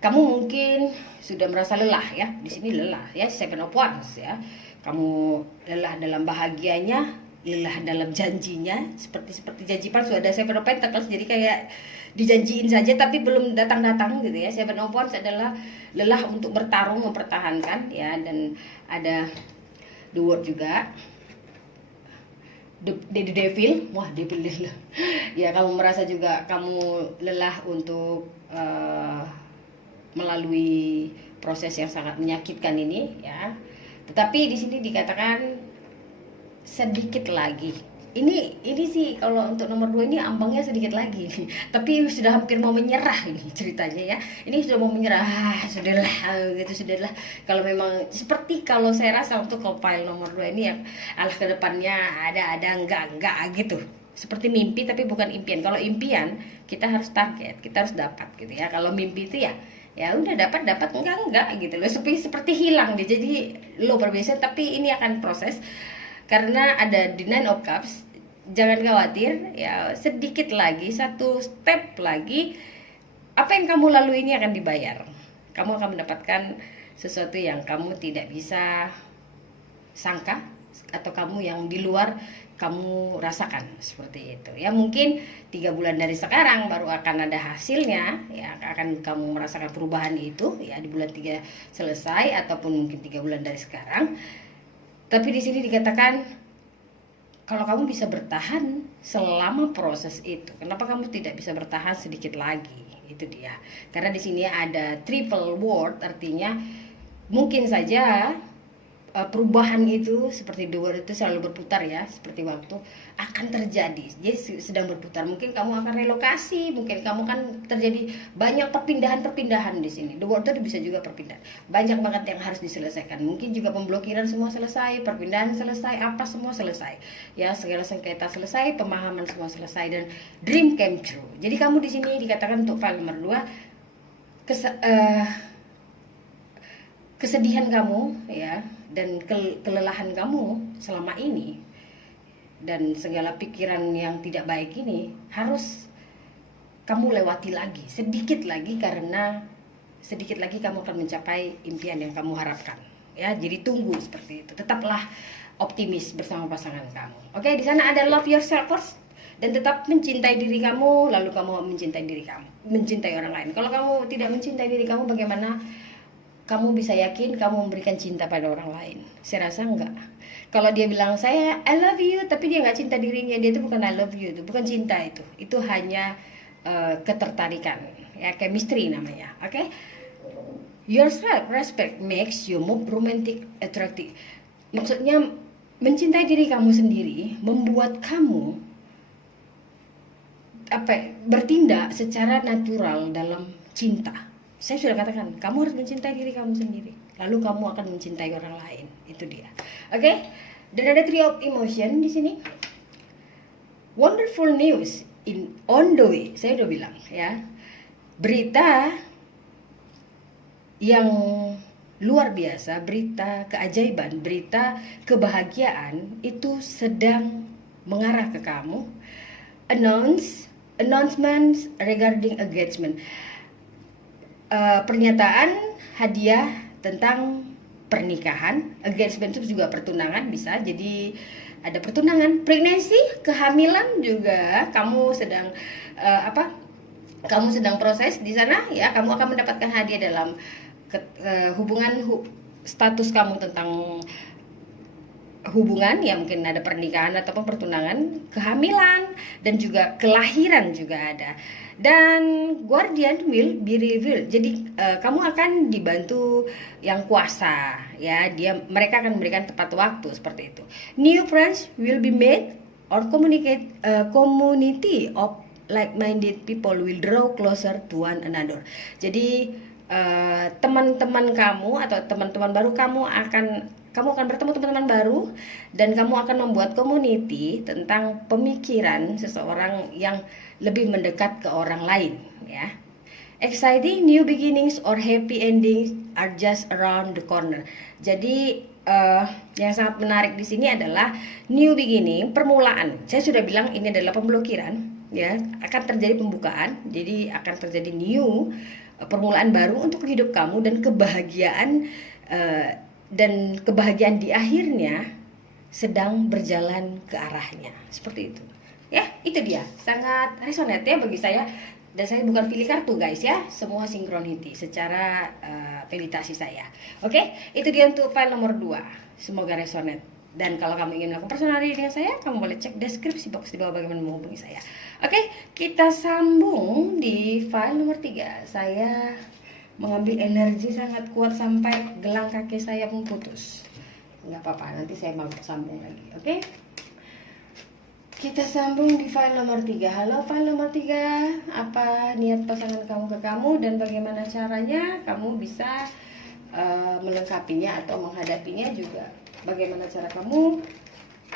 Kamu mungkin sudah merasa lelah ya, di sini lelah ya, Seven of Wands ya. Kamu lelah dalam bahagianya, lelah dalam janjinya, seperti janji palsu. Ada Seven of Pentacles, jadi kayak dijanjiin saja tapi belum datang-datang gitu ya. Seven of Wands adalah lelah untuk bertarung, mempertahankan ya. Dan ada The World juga, the devil, wah devil ya. Kamu merasa juga kamu lelah untuk melalui proses yang sangat menyakitkan ini ya. Tetapi di sini dikatakan sedikit lagi. Ini sih kalau untuk nomor 2 ini ambangnya sedikit lagi nih. Tapi sudah hampir mau menyerah ini ceritanya ya. Ini sudah mau menyerah. Sudahlah gitu, sudahlah. Kalau memang seperti kalau saya rasa untuk file nomor 2 ini yang alah ke depannya ada enggak gitu. Seperti mimpi tapi bukan impian. Kalau impian kita harus target, kita harus dapat gitu ya. Kalau mimpi itu ya udah dapat enggak gitu loh. Seperti hilang dia. Jadi lo perbiasaan, tapi ini akan proses. Karena ada the Nine of Cups, jangan khawatir ya, sedikit lagi, satu step lagi, apa yang kamu lalui ini akan dibayar. Kamu akan mendapatkan sesuatu yang kamu tidak bisa sangka, atau kamu yang di luar kamu rasakan seperti itu ya. Mungkin 3 bulan dari sekarang baru akan ada hasilnya ya, akan kamu merasakan perubahan itu ya di bulan 3 selesai, ataupun mungkin 3 bulan dari sekarang. Tapi di sini dikatakan kalau kamu bisa bertahan selama proses itu, kenapa kamu tidak bisa bertahan sedikit lagi? Itu dia. Karena di sini ada triple word, artinya mungkin saja perubahan itu seperti the world itu selalu berputar ya, seperti waktu akan terjadi. Jadi sedang berputar. Mungkin kamu akan relokasi, mungkin kamu kan terjadi banyak perpindahan di sini. The world itu bisa juga perpindahan. Banyak banget yang harus diselesaikan. Mungkin juga pemblokiran semua selesai, perpindahan selesai, apa semua selesai. Ya, segala sengketa selesai, pemahaman semua selesai, dan dream came true. Jadi kamu di sini dikatakan untuk file nomor 2 kesedihan kamu ya, dan kelelahan kamu selama ini, dan segala pikiran yang tidak baik ini harus kamu lewati lagi, sedikit lagi, karena sedikit lagi kamu akan mencapai impian yang kamu harapkan ya. Jadi tunggu seperti itu, tetaplah optimis bersama pasangan kamu. Oke, di sana ada love yourself first, dan tetap mencintai diri kamu, lalu kamu mencintai diri kamu, mencintai orang lain. Kalau kamu tidak mencintai diri kamu, bagaimana kamu bisa yakin kamu memberikan cinta pada orang lain? Saya rasa enggak. Kalau dia bilang saya I love you, tapi dia nggak cinta dirinya, dia itu bukan I love you, itu bukan cinta, itu hanya ketertarikan ya, chemistry namanya. Oke? Your self-respect makes you more romantic attractive. Maksudnya mencintai diri kamu sendiri membuat kamu bertindak secara natural dalam cinta. Saya sudah katakan, kamu harus mencintai diri kamu sendiri, lalu kamu akan mencintai orang lain. Itu dia. Oke? Dan ada three of emotion di sini. Wonderful news on the way. Saya udah bilang ya. Berita yang luar biasa, berita keajaiban, berita kebahagiaan itu sedang mengarah ke kamu. Announcements regarding engagement. Pernyataan hadiah tentang pernikahan. Engagement itu juga pertunangan bisa. Jadi ada pertunangan, pregnancy, kehamilan juga. Kamu sedang kamu sedang proses di sana ya. Kamu akan mendapatkan hadiah dalam hubungan status kamu tentang hubungan ya, mungkin ada pernikahan ataupun pertunangan, kehamilan, dan juga kelahiran juga ada. Dan guardian will be revealed. Jadi kamu akan dibantu yang kuasa ya. Mereka akan memberikan tepat waktu seperti itu. New friends will be made or community of like-minded people will draw closer to one another. Jadi teman-teman kamu atau teman-teman baru kamu akan bertemu teman-teman baru, dan kamu akan membuat community tentang pemikiran seseorang yang lebih mendekat ke orang lain ya. Exciting new beginnings or happy endings are just around the corner. Jadi yang sangat menarik di sini adalah new beginning, permulaan. Saya sudah bilang ini adalah pemblokiran. ya, akan terjadi pembukaan. Jadi akan terjadi new permulaan baru untuk hidup kamu, dan kebahagiaan di akhirnya sedang berjalan ke arahnya. Seperti itu. Ya, itu dia. Sangat resonate ya bagi saya. Dan saya bukan pilih kartu guys ya, semua sinkroniti secara meditasi saya. Oke, itu dia untuk file nomor 2. Semoga resonate. Dan kalau kamu ingin melakukan personal reading dengan saya, kamu boleh cek deskripsi box di bawah bagaimana menghubungi saya. Oke, kita sambung di file nomor 3. Saya mengambil energi sangat kuat sampai gelang kaki saya pun putus. Nggak apa-apa, nanti saya mau sambung lagi. Oke, kita sambung di file nomor 3. Halo file nomor 3, apa niat pasangan kamu ke kamu dan bagaimana caranya kamu bisa melengkapinya atau menghadapinya, juga bagaimana cara kamu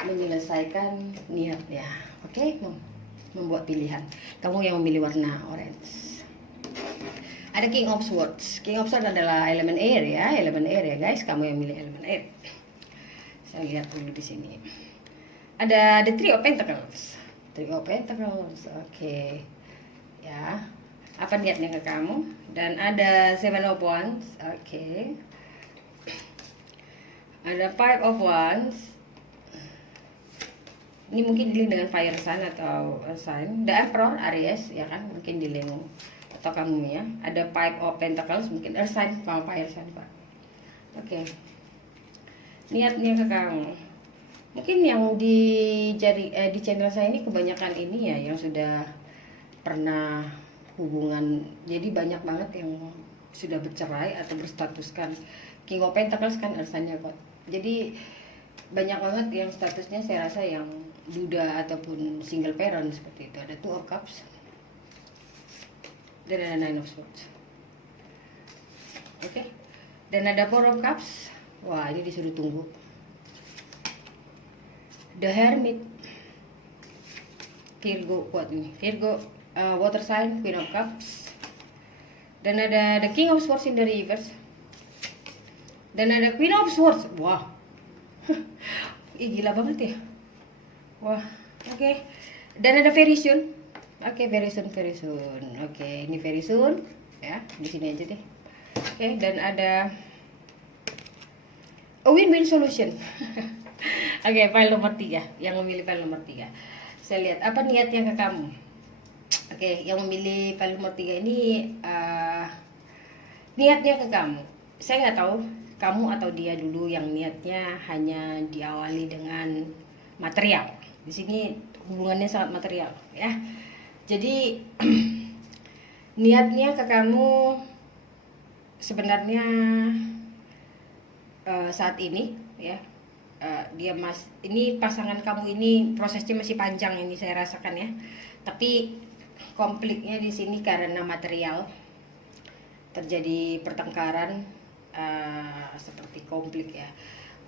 menyelesaikan niatnya. Oke, membuat pilihan. Kamu yang memilih warna orange. Ada King of Swords. King of Swords adalah elemen air ya, guys. Kamu yang milih elemen air. Saya lihat dulu di sini. Ada the Three of Pentacles. Oke. Ya. Apa niatnya ke kamu? Dan ada Seven of Wands. Oke. Ada Five of Wands. Ini mungkin dealing dengan fire sign atau sign. The Emperor, Aries, ya kan? Mungkin dealing atau kamu ya. Ada Five of Pentacles, mungkin earth sign, kamu fire sign, Pak. Oke. Niatnya ke kamu. Mungkin yang di channel saya ini kebanyakan ini ya yang sudah pernah hubungan. Jadi banyak banget yang sudah bercerai atau berstatuskan King of Pentacles kan earth sign-nya kok. Jadi banyak banget yang statusnya saya rasa yang duda ataupun single parent seperti itu. Ada Two of Cups dan ada Nine of Swords. Oke. Dan ada Four of Cups. Wah, ini disuruh tunggu. The Hermit. Virgo kuat nih. Virgo water sign, Queen of Cups. Dan ada the King of Swords in the reverse. Dan ada Queen of Swords. Wah. Ih, gila banget ya. Wah, oke. Dan ada very soon. Oke, very soon. Oke, ini very soon ya. Di sini aja deh. Oke, dan ada a win-win solution. Oke, file nomor 3. Yang memilih file nomor 3. Saya lihat apa niatnya ke kamu. Oke, yang memilih file nomor 3 ini niatnya ke kamu. Saya nggak tahu kamu atau dia dulu yang niatnya hanya diawali dengan material. Di sini hubungannya sangat material ya. Jadi niatnya ke kamu sebenarnya saat ini ya. Ini pasangan kamu ini prosesnya masih panjang, ini saya rasakan ya. Tapi konfliknya di sini karena material, terjadi pertengkaran seperti konflik ya.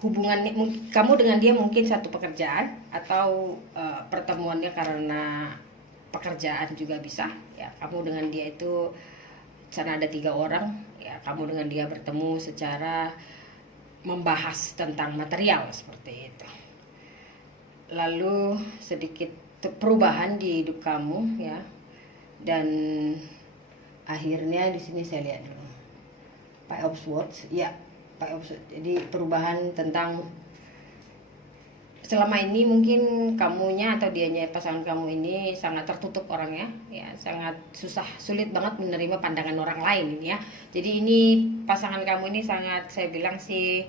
Hubungan kamu dengan dia mungkin satu pekerjaan atau pertemuannya karena pekerjaan juga bisa ya. Kamu dengan dia itu sana ada 3 orang ya. Kamu dengan dia bertemu secara membahas tentang material seperti itu. Lalu sedikit perubahan di hidup kamu ya. Dan akhirnya di sini saya lihat dulu. Five of Swords, ya, Five of Swords. Jadi perubahan tentang selama ini mungkin kamunya atau dianya pasangan kamu ini sangat tertutup orangnya ya, sangat sulit banget menerima pandangan orang lain ini ya. Jadi ini pasangan kamu ini sangat, saya bilang sih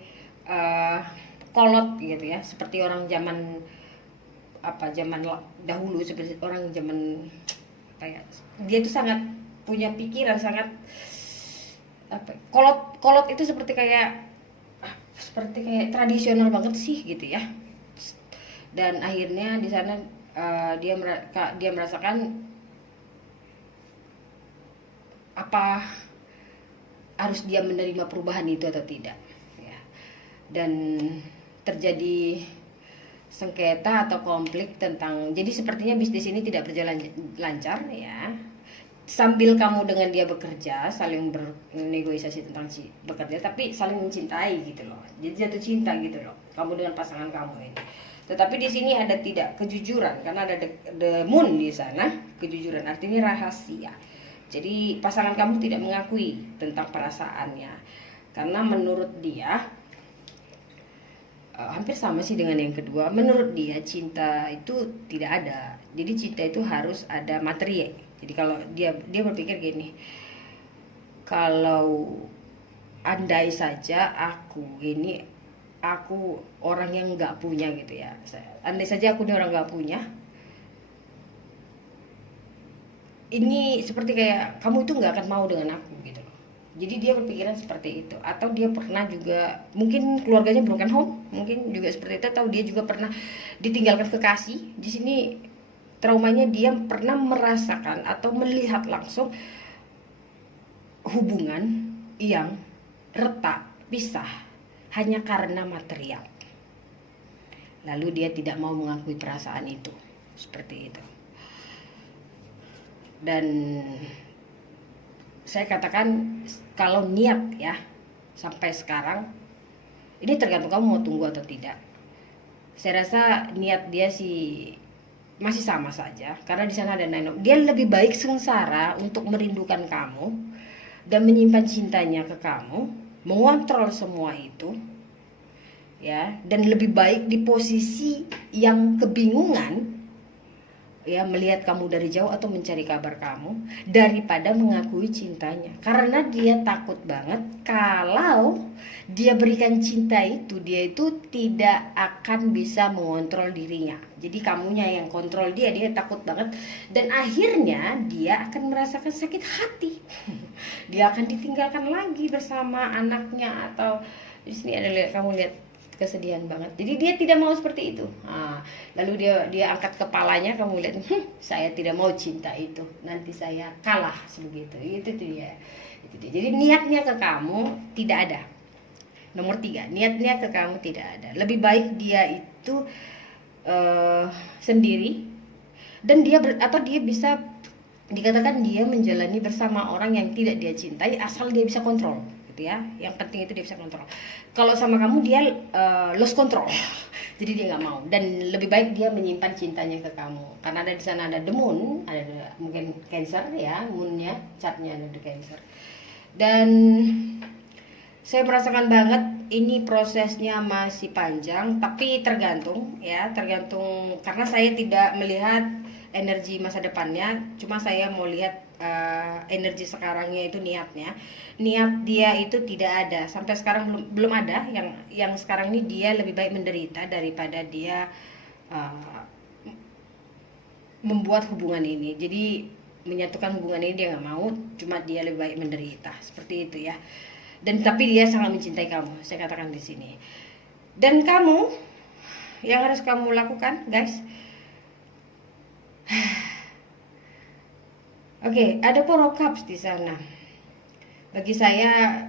kolot gitu ya, seperti orang zaman dahulu, seperti orang zaman kayak dia itu sangat punya pikiran sangat kolot itu seperti kayak tradisional banget sih gitu ya. Dan akhirnya di sana dia merasakan apa harus dia menerima perubahan itu atau tidak ya. Dan terjadi sengketa atau konflik tentang, jadi sepertinya bisnis ini tidak berjalan lancar ya. Sambil kamu dengan dia bekerja, saling bernegosiasi tentang bekerja, tapi saling mencintai gitu loh. Jadi jatuh cinta gitu loh, kamu dengan pasangan kamu ini. Tetapi di sini ada tidak kejujuran karena ada the moon di sana. Kejujuran artinya rahasia. Jadi pasangan kamu tidak mengakui tentang perasaannya karena menurut dia hampir sama sih dengan yang kedua. Menurut dia cinta itu tidak ada. Jadi cinta itu harus ada materi. Jadi kalau dia berpikir gini, kalau andai saja aku orang yang nggak punya gitu ya, andai saja aku ini orang nggak punya, ini seperti kayak kamu itu nggak akan mau dengan aku gitu loh. Jadi dia berpikiran seperti itu. Atau dia pernah juga mungkin keluarganya broken home, mungkin juga seperti itu. Atau dia juga pernah ditinggalkan kekasih. Di sini traumanya dia pernah merasakan atau melihat langsung hubungan yang retak, pisah hanya karena material. Lalu dia tidak mau mengakui perasaan itu. Seperti itu. Dan saya katakan kalau niat ya sampai sekarang ini tergantung kamu mau tunggu atau tidak. Saya rasa niat dia sih masih sama saja karena di sana ada Nine of. Dia lebih baik sengsara untuk merindukan kamu dan menyimpan cintanya ke kamu, mengontrol semua itu ya, dan lebih baik di posisi yang kebingungan ya, melihat kamu dari jauh atau mencari kabar kamu daripada mengakui cintanya. Karena dia takut banget kalau dia berikan cinta itu, dia itu tidak akan bisa mengontrol dirinya. Jadi kamunya yang kontrol dia takut banget. Dan akhirnya dia akan merasakan sakit hati. Dia akan ditinggalkan lagi bersama anaknya. Atau di sini ada, kamu lihat kesedihan banget. Jadi dia tidak mau seperti itu. Lalu dia angkat kepalanya, kamu lihat, saya tidak mau cinta itu. Nanti saya kalah sebegitu. Itu dia. Jadi niatnya ke kamu tidak ada. Nomor 3, niatnya ke kamu tidak ada. Lebih baik dia itu sendiri dan dia bisa dikatakan dia menjalani bersama orang yang tidak dia cintai asal dia bisa kontrol. Ya, yang penting itu dia bisa kontrol. Kalau sama kamu dia lost control, jadi dia nggak mau. Dan lebih baik dia menyimpan cintanya ke kamu, karena ada di sana ada the moon, ada mungkin Cancer ya, moonnya, chartnya ada the Cancer. Dan saya merasakan banget ini prosesnya masih panjang, tapi tergantung karena saya tidak melihat energi masa depannya, cuma saya mau lihat energi sekarangnya itu niat dia itu tidak ada sampai sekarang, belum ada. Yang sekarang ini dia lebih baik menderita daripada dia membuat hubungan ini. Jadi menyatukan hubungan ini dia nggak mau, cuma dia lebih baik menderita seperti itu ya. Dan tapi dia sangat mencintai kamu, saya katakan di sini. Dan kamu yang harus kamu lakukan, guys. Oke, ada Four of Cups di sana. Bagi saya,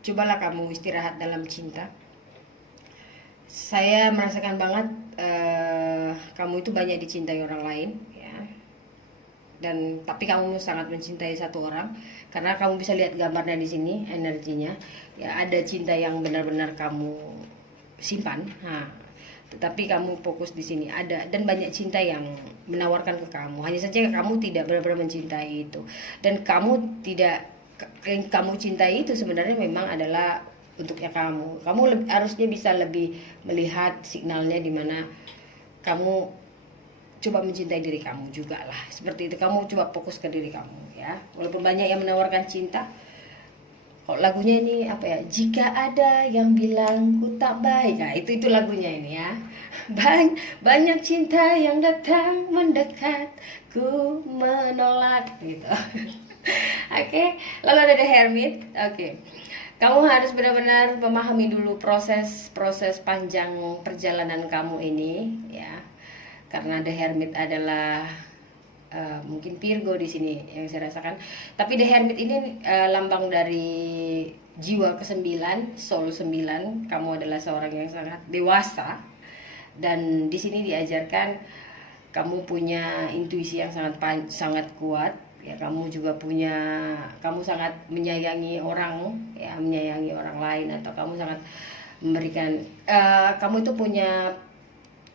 cobalah kamu istirahat dalam cinta. Saya merasakan banget kamu itu banyak dicintai orang lain, ya. Dan tapi kamu sangat mencintai satu orang, karena kamu bisa lihat gambarnya di sini, energinya. Ya, ada cinta yang benar-benar kamu simpan. Tetapi kamu fokus di sini ada, dan banyak cinta yang menawarkan ke kamu. Hanya saja kamu tidak benar-benar mencintai itu, dan kamu tidak, yang kamu cintai itu sebenarnya memang adalah untuknya kamu. Kamu harusnya bisa lebih melihat signalnya di mana kamu coba mencintai diri kamu juga lah. Seperti itu, kamu coba fokus ke diri kamu ya. Walaupun banyak yang menawarkan cinta. Lagunya ini apa ya? Jika ada yang bilang ku tak baik. Nah, itu lagunya ini ya. Banyak cinta yang datang mendekat, ku menolak gitu. Oke. Lalu ada The Hermit. Oke. Kamu harus benar-benar memahami dulu proses panjang perjalanan kamu ini ya. Karena The Hermit adalah mungkin Virgo di sini yang saya rasakan. Tapi The Hermit ini lambang dari jiwa ke-9, soul 9. Kamu adalah seorang yang sangat dewasa, dan di sini diajarkan kamu punya intuisi yang sangat kuat. Ya, kamu sangat menyayangi orang, ya, menyayangi orang lain, atau kamu sangat memberikan, kamu itu punya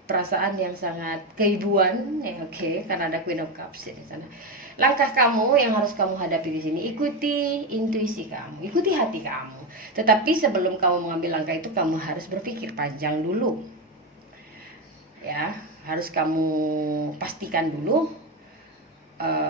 perasaan yang sangat keibuan, ya oke, karena ada Queen of Cups di sana. Langkah kamu yang harus kamu hadapi di sini, ikuti intuisi kamu, ikuti hati kamu. Tetapi sebelum kamu mengambil langkah itu, kamu harus berpikir panjang dulu. Ya, harus kamu pastikan dulu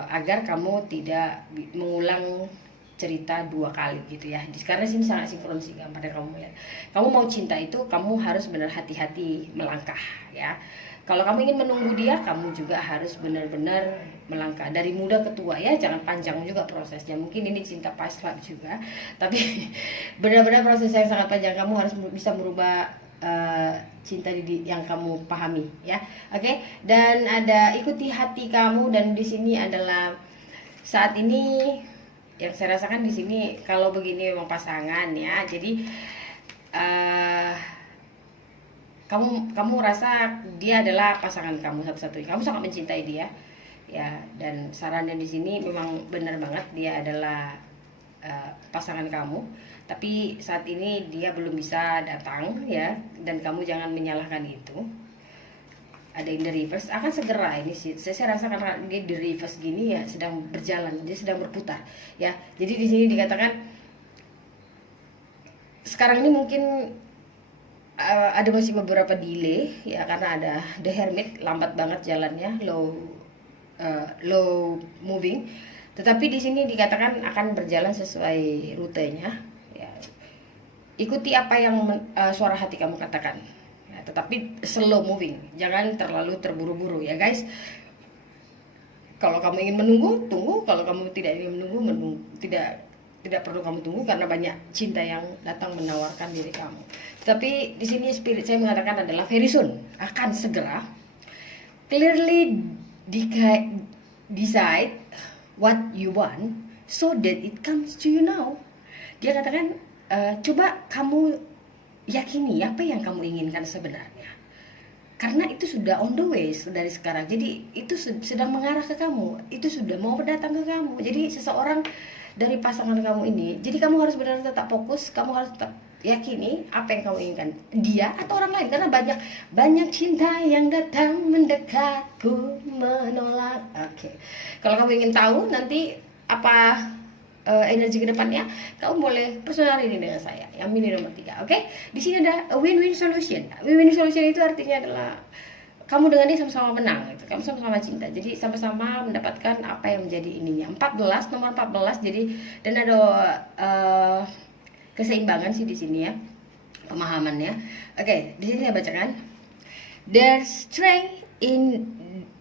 agar kamu tidak mengulang cerita 2 kali gitu ya. Karena sini sangat sinkron sih gambarnya kamu lihat. Kamu mau cinta itu, kamu harus benar hati-hati melangkah ya. Kalau kamu ingin menunggu dia, kamu juga harus benar-benar melangkah dari muda ke tua ya. Jangan panjang juga prosesnya. Mungkin ini cinta past life juga, tapi benar-benar proses yang sangat panjang. Kamu harus bisa merubah cinta yang kamu pahami ya. Oke? Dan ada ikuti hati kamu, dan di sini adalah saat ini yang saya rasakan di sini, kalau begini memang pasangan ya. Jadi kamu rasa dia adalah pasangan kamu satu-satunya. Kamu sangat mencintai dia, ya. Dan sarannya di sini memang benar banget, dia adalah pasangan kamu. Tapi saat ini dia belum bisa datang, ya. Dan kamu jangan menyalahkan itu. Ada in the reverse, akan segera ini sih. Saya rasa karena dia di reverse gini ya, sedang berjalan, dia sedang berputar, ya. Jadi di sini dikatakan sekarang ini mungkin ada masih beberapa delay ya, karena ada The Hermit, lambat banget jalannya, low moving. Tetapi di sini dikatakan akan berjalan sesuai rutenya ya. Ikuti apa yang suara hati kamu katakan ya, tetapi slow moving, jangan terlalu terburu-buru ya guys. Kalau kamu ingin menunggu, tunggu. Kalau kamu tidak ingin menunggu, tidak perlu kamu tunggu, karena banyak cinta yang datang menawarkan diri kamu. Tapi di sini spirit saya mengatakan adalah very soon, akan segera. Clearly decide what you want so that it comes to you now. Dia katakan coba kamu yakini apa yang kamu inginkan sebenarnya, karena itu sudah on the way dari sekarang. Jadi itu sedang mengarah ke kamu, itu sudah mau datang ke kamu. Jadi seseorang dari pasangan kamu ini, jadi kamu harus benar-benar tetap fokus, kamu harus tetap yakini apa yang kamu inginkan, dia atau orang lain. Karena banyak cinta yang datang mendekatku menolak. Oke. Kalau kamu ingin tahu nanti apa energi ke depannya, kamu boleh personal ini dengan saya yang mini nomor 3. Oke? Di sini ada a win-win solution. Win-win solution itu artinya adalah kamu dengan dia sama-sama menang gitu. Kamu sama-sama cinta. Jadi sama-sama mendapatkan apa yang menjadi ininya. 14, nomor 14. Jadi dan ada keseimbangan sih di sini ya. Pemahamannya. Oke, di sini saya bacakan. There's strength in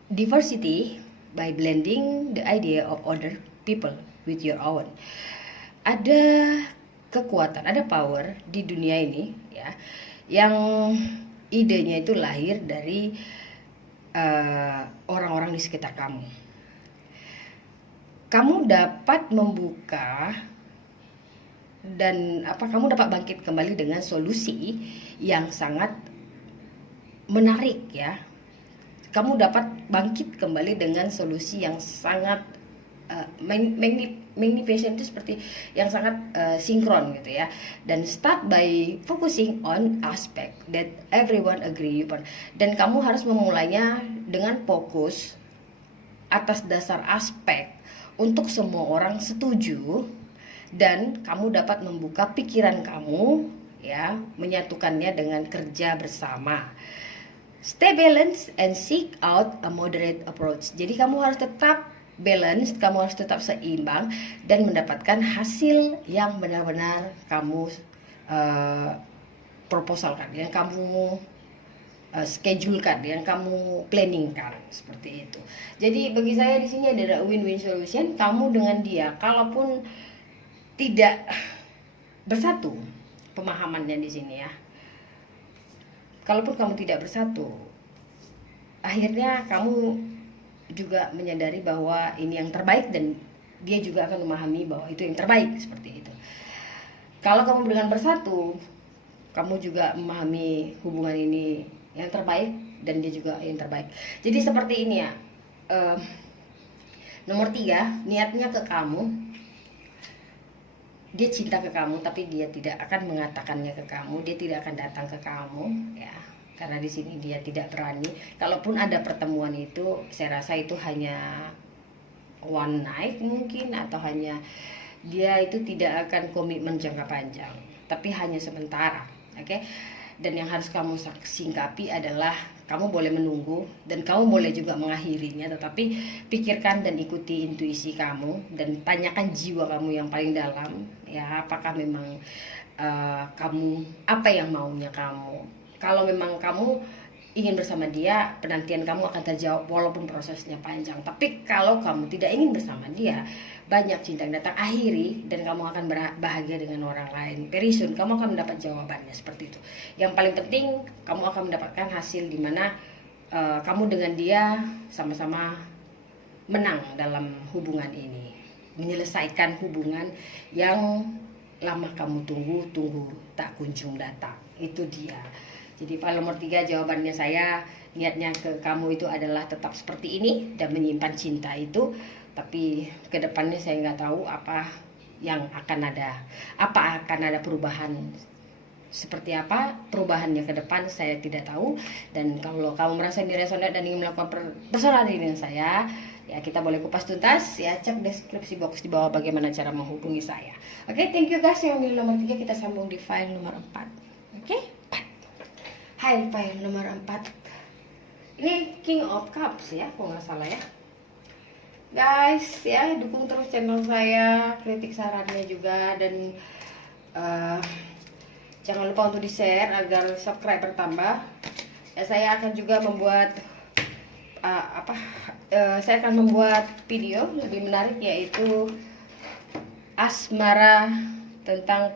diversity by blending the idea of other people with your own. Ada kekuatan, ada power di dunia ini ya, yang idenya itu lahir dari orang-orang di sekitar kamu. Kamu dapat membuka dan kamu dapat bangkit kembali dengan solusi yang sangat menarik ya. Kamu dapat bangkit kembali dengan solusi yang sangat magnificent, itu seperti yang sangat sinkron gitu ya. Dan start by focusing on aspect that everyone agree upon. Dan kamu harus memulainya dengan fokus atas dasar aspek untuk semua orang setuju, dan kamu dapat membuka pikiran kamu ya, menyatukannya dengan kerja bersama. Stay balanced and seek out a moderate approach. Jadi kamu harus tetap balanced, kamu harus tetap seimbang dan mendapatkan hasil yang benar-benar kamu proposalkan, yang kamu schedulekan, yang kamu planningkan, seperti itu. Jadi bagi saya di sini ada win-win solution. Kamu dengan dia, kalaupun tidak bersatu pemahamannya di sini ya. Kalaupun kamu tidak bersatu, akhirnya kamu juga menyadari bahwa ini yang terbaik, dan dia juga akan memahami bahwa itu yang terbaik, seperti itu. Kalau kamu dengan bersatu, kamu juga memahami hubungan ini yang terbaik, dan dia juga yang terbaik. Jadi seperti ini ya. Nomor 3, niatnya ke kamu. Dia cinta ke kamu, tapi dia tidak akan mengatakannya ke kamu, dia tidak akan datang ke kamu ya. karena di sini dia tidak berani. Kalaupun ada pertemuan itu, saya rasa itu hanya one night mungkin, atau hanya dia itu tidak akan komitmen jangka panjang, tapi hanya sementara. Oke. Dan yang harus kamu singkapi adalah kamu boleh menunggu dan kamu boleh juga mengakhirinya, tetapi pikirkan dan ikuti intuisi kamu dan tanyakan jiwa kamu yang paling dalam, ya, apakah memang kamu, apa yang maunya kamu. Kalau memang kamu ingin bersama dia, penantian kamu akan terjawab walaupun prosesnya panjang. Tapi kalau kamu tidak ingin bersama dia, banyak cinta yang datang, akhiri, dan kamu akan bahagia dengan orang lain. Very soon kamu akan mendapat jawabannya seperti itu. Yang paling penting, kamu akan mendapatkan hasil di mana kamu dengan dia sama-sama menang dalam hubungan ini, menyelesaikan hubungan yang lama kamu tunggu tak kunjung datang. Itu dia. Jadi file nomor 3 jawabannya saya, niatnya ke kamu itu adalah tetap seperti ini dan menyimpan cinta itu. Tapi kedepannya saya nggak tahu apa yang akan ada, perubahan seperti apa perubahannya ke depan, saya tidak tahu. Dan kalau kamu merasa ini resonate dan ingin melakukan persoalan dengan saya, ya kita boleh kupas tuntas, ya cek deskripsi box di bawah bagaimana cara menghubungi saya. Oke, thank you guys yang milih nomor 3, kita sambung di file nomor 4. Oke, 4. Hai, file nomor 4. Ini King of Cups ya, kalau nggak salah ya. Guys, ya dukung terus channel saya, kritik sarannya juga, dan jangan lupa untuk di-share agar subscriber tambah. Ya, saya akan juga membuat saya akan membuat video lebih menarik, yaitu asmara tentang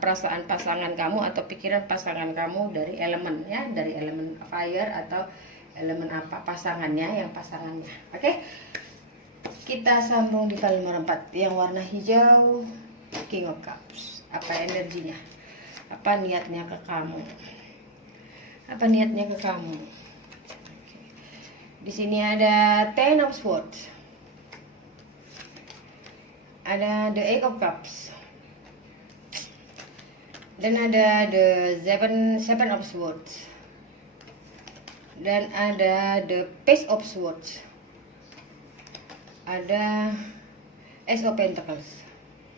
perasaan pasangan kamu atau pikiran pasangan kamu dari elemen, ya, dari elemen fire atau elemen apa pasangannya, Oke? Kita sambung di file nomor 4 yang warna hijau, King of Cups. Apa energinya? Apa niatnya ke kamu? Di sini ada Ten of Swords, ada the Eight of Cups, dan ada the Seven of Swords, dan ada the Page of Swords, ada Ace of Pentacles.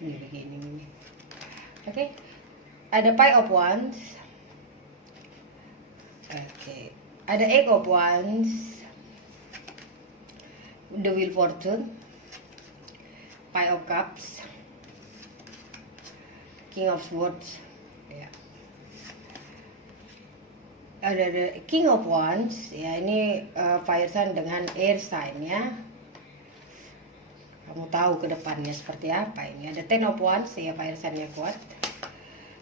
Ini begini. Oke. Ada Five of Wands. Oke. Ada Eight of Wands, the Wheel Fortune, Five of Cups, King of Swords, ya. Ada the King of Wands, ya, ini fire sign dengan air sign, ya. Kamu tahu ke depannya seperti apa ini. Ada Ten of Wands, ya, fire sign-nya kuat.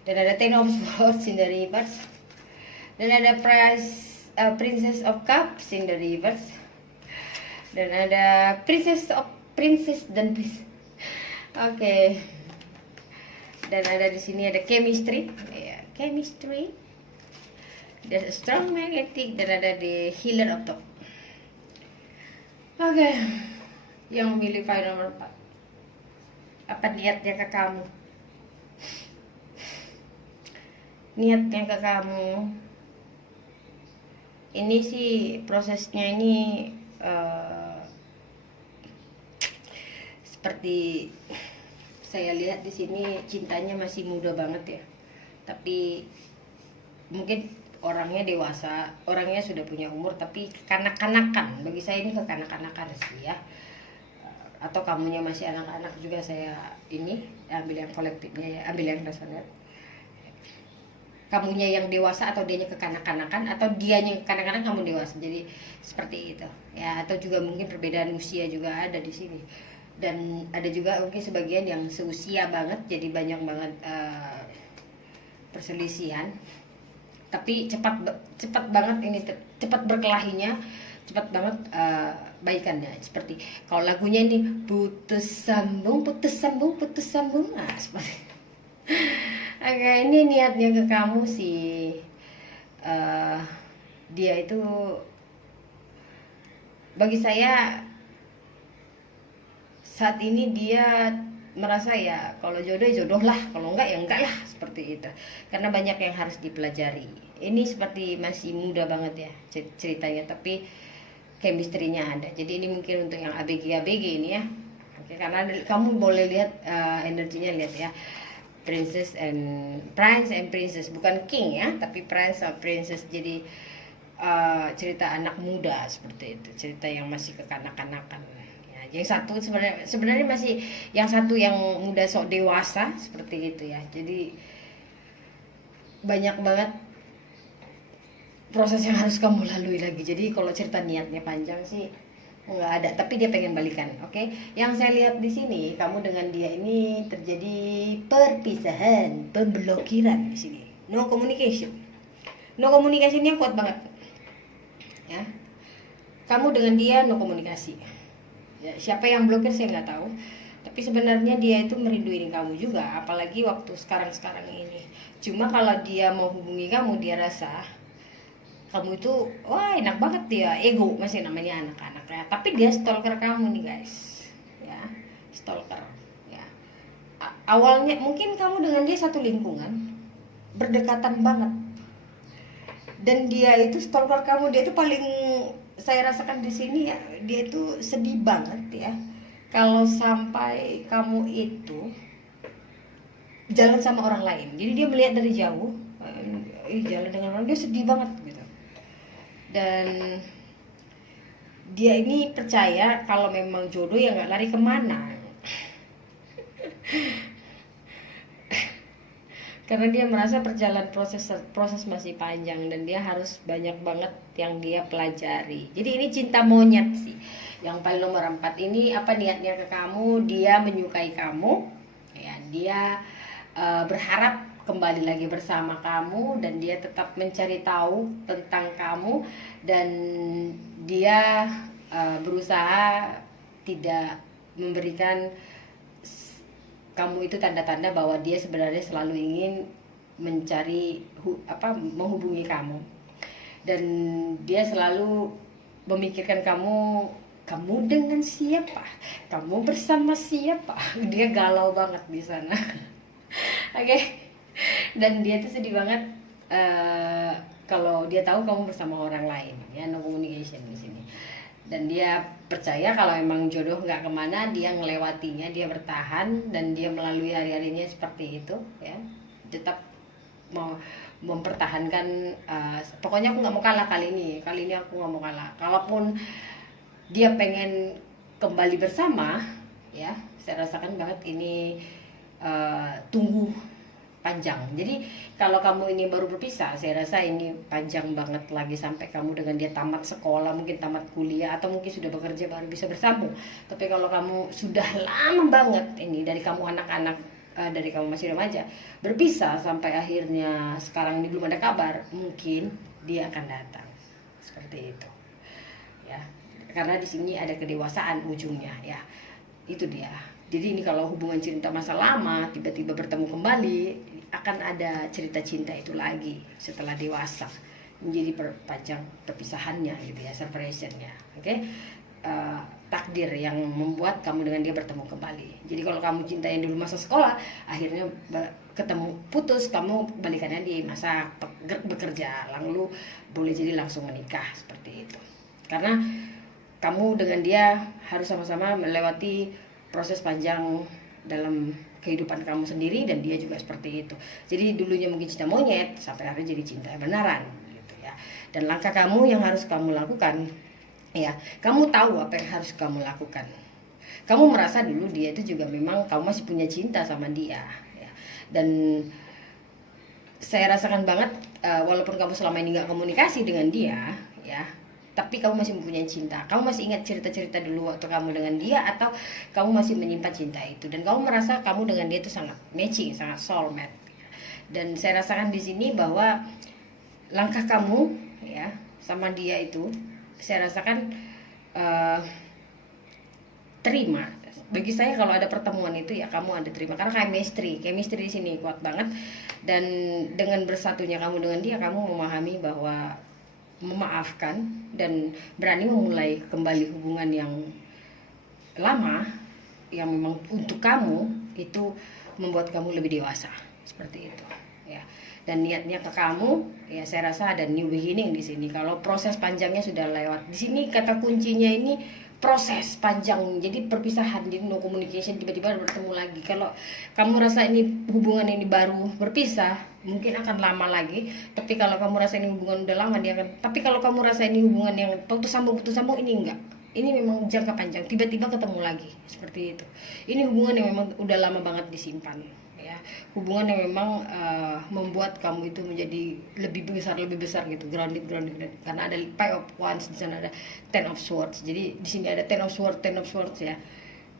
Dan ada Ten of Swords in the reverse. Dan ada Princess of Cups in the reverse. Dan ada Princess. Oke. Dan ada di sini ada chemistry, ya, chemistry. Dan strong magnetic, dan ada di healer of top. Oke. Yang memilih file nomor 4. Apa niatnya ke kamu? Niatnya ke kamu. Ini sih prosesnya ini seperti saya lihat di sini cintanya masih muda banget ya. Tapi mungkin orangnya dewasa, orangnya sudah punya umur, tapi kekanak-kanakan. Bagi saya ini kekanak-kanakan sih ya. Atau kamunya masih anak-anak juga, saya ini ambil yang kolektifnya ya, ambil yang resonate. Kamunya yang dewasa atau dianya kekanak-kanakan, atau dianya kekanak-kanakan kamu dewasa. Jadi seperti itu ya. Atau juga mungkin perbedaan usia juga ada di sini. Dan ada juga mungkin sebagian yang seusia banget, jadi banyak banget perselisihan. Tapi cepat banget ini, cepat berkelahinya, cepat banget baikannya. Seperti kalau lagunya ini putus sambung, nah seperti. Oke, ini niatnya ke kamu sih. Dia itu bagi saya saat ini dia merasa ya kalau jodoh ya jodoh lah, kalau enggak ya enggak lah, seperti itu. Karena banyak yang harus dipelajari. Ini seperti masih muda banget ya ceritanya, tapi chemistry-nya ada. Jadi ini mungkin untuk yang ABG ini ya. Oke, karena kamu boleh lihat energinya, lihat ya. Prince and princess, bukan king ya, tapi prince and princess. Jadi cerita anak muda seperti itu, cerita yang masih kekanak-kanakan. Yang satu sebenarnya masih, yang satu yang muda sok dewasa seperti itu ya. Jadi banyak banget proses yang harus kamu lalui lagi. Jadi kalau cerita niatnya panjang sih nggak ada, tapi dia pengen balikan. Oke, yang saya lihat di sini, kamu dengan dia ini terjadi perpisahan, pemblokiran di sini. No communication. No communication-nya kuat banget. Ya. Kamu dengan dia no komunikasi. Ya, siapa yang blokir saya nggak tahu, tapi sebenarnya dia itu merinduin kamu juga, apalagi waktu sekarang ini. Cuma kalau dia mau hubungi kamu, dia rasa kamu itu wah enak banget, dia ego, masih namanya anak-anak ya. Tapi dia stalker kamu nih guys, ya stalker ya. Awalnya mungkin kamu dengan dia satu lingkungan, berdekatan banget, dan dia itu stalker kamu. Dia itu paling saya rasakan di sini ya, dia itu sedih banget ya kalau sampai kamu itu jalan sama orang lain. Jadi dia melihat dari jauh, jalan dengan orang, dia sedih banget gitu. Dan dia ini percaya kalau memang jodoh ya nggak lari kemana. Karena dia merasa perjalanan proses masih panjang dan dia harus banyak banget yang dia pelajari. Jadi ini cinta monyet sih. Yang paling nomor 4 ini apa niatnya ke kamu? Dia menyukai kamu, ya, dia berharap kembali lagi bersama kamu, dan dia tetap mencari tahu tentang kamu, dan dia berusaha tidak memberikan kamu itu tanda-tanda bahwa dia sebenarnya selalu ingin mencari menghubungi kamu, dan dia selalu memikirkan kamu dengan siapa, kamu bersama siapa. Dia galau banget di sana. Oke. Dan dia tuh sedih banget kalau dia tahu kamu bersama orang lain ya. No communication di sini. Dan dia percaya kalau memang jodoh nggak kemana, dia ngelewatinya, dia bertahan, dan dia melalui hari-harinya seperti itu ya. Tetap mau mempertahankan, pokoknya aku nggak mau kalah kali ini aku nggak mau kalah. Kalaupun dia pengen kembali bersama ya, saya rasakan banget ini tunggu panjang. Jadi kalau kamu ini baru berpisah, saya rasa ini panjang banget lagi sampai kamu dengan dia tamat sekolah, mungkin tamat kuliah, atau mungkin sudah bekerja baru bisa bersambung. Tapi kalau kamu sudah lama banget ini, dari kamu anak-anak, dari kamu masih remaja, berpisah sampai akhirnya sekarang ini belum ada kabar, mungkin dia akan datang. Seperti itu. Ya. Karena di sini ada kedewasaan ujungnya ya. Itu dia. Jadi ini kalau hubungan cinta masa lama tiba-tiba bertemu kembali, akan ada cerita cinta itu lagi setelah dewasa, menjadi panjang perpisahannya gitu ya, separationnya. Oke. Takdir yang membuat kamu dengan dia bertemu kembali. Jadi kalau kamu cinta yang dulu masa sekolah, akhirnya ketemu putus, kamu balikannya di masa bekerja, lalu boleh jadi langsung menikah seperti itu. Karena kamu dengan dia harus sama-sama melewati proses panjang dalam kehidupan kamu sendiri, dan dia juga seperti itu. Jadi dulunya mungkin cinta monyet, sampai akhirnya jadi cinta beneran gitu ya. Dan langkah kamu yang harus kamu lakukan ya, kamu tahu apa yang harus kamu lakukan. Kamu merasa dulu dia itu juga memang kamu masih punya cinta sama dia ya. Dan saya rasakan banget, walaupun kamu selama ini nggak komunikasi dengan dia ya, tapi kamu masih mempunyai cinta. Kamu masih ingat cerita-cerita dulu waktu kamu dengan dia, atau kamu masih menyimpan cinta itu, dan kamu merasa kamu dengan dia itu sangat matching, sangat soulmate. Dan saya rasakan di sini bahwa langkah kamu ya sama dia itu, saya rasakan terima. Bagi saya kalau ada pertemuan itu ya kamu ada terima, karena chemistry di sini kuat banget. Dan dengan bersatunya kamu dengan dia, kamu memahami bahwa memaafkan dan berani memulai kembali hubungan yang lama yang memang untuk kamu itu membuat kamu lebih dewasa seperti itu ya. Dan niatnya ke kamu ya, saya rasa ada new beginning di sini. Kalau proses panjangnya sudah lewat, di sini kata kuncinya ini proses panjang, jadi perpisahan, jadi no communication, tiba-tiba bertemu lagi. Kalau kamu rasa ini hubungan ini baru berpisah, mungkin akan lama lagi. Tapi kalau kamu rasa ini hubungan udah lama, dia akan. Tapi kalau kamu rasa ini hubungan yang putus sambung, ini enggak. Ini memang jangka panjang, tiba-tiba ketemu lagi seperti itu. Ini hubungan yang memang udah lama banget disimpan ya. Hubungan yang memang membuat kamu itu menjadi lebih besar gitu, grounded. Karena ada Five of Wands, di sana ada Ten of Swords. Jadi di sini ada Ten of Swords ya.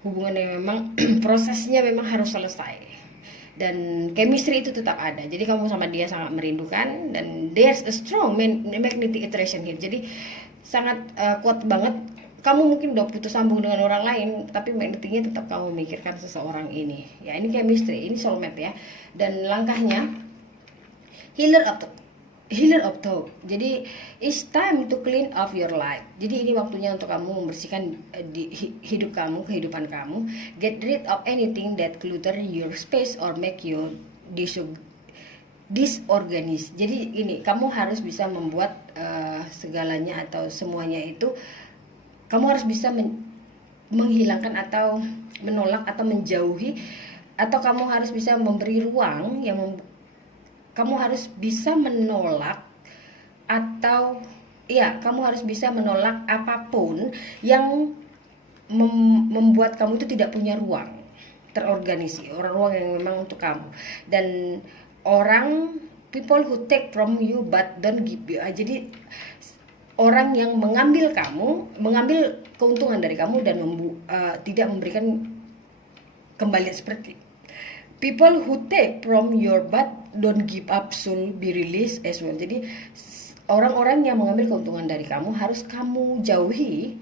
Hubungan yang memang prosesnya memang harus selesai. Dan chemistry itu tetap ada. Jadi kamu sama dia sangat merindukan, dan there's a strong magnetic attraction here. Jadi sangat kuat banget. Kamu mungkin udah putus sambung dengan orang lain, tapi magnetiknya tetap kamu memikirkan seseorang ini. Ya, ini chemistry, ini soulmate ya. Dan langkahnya healer of thought. Jadi it's time to clean up your life. Jadi ini waktunya untuk kamu membersihkan hidup kamu, kehidupan kamu. Get rid of anything that clutter your space or make you disorganized. Jadi ini kamu harus bisa membuat segalanya atau semuanya itu, kamu harus bisa menghilangkan atau menolak atau menjauhi, atau kamu harus bisa memberi ruang yang kamu harus bisa menolak, atau ya kamu harus bisa menolak apapun yang membuat kamu itu tidak punya ruang terorganisir, ruang yang memang untuk kamu. Dan people who take from you but don't give you. Jadi orang yang mengambil keuntungan dari kamu dan tidak memberikan kembali, seperti people who take from your but don't give up should be released as well. Jadi orang-orang yang mengambil keuntungan dari kamu harus kamu jauhi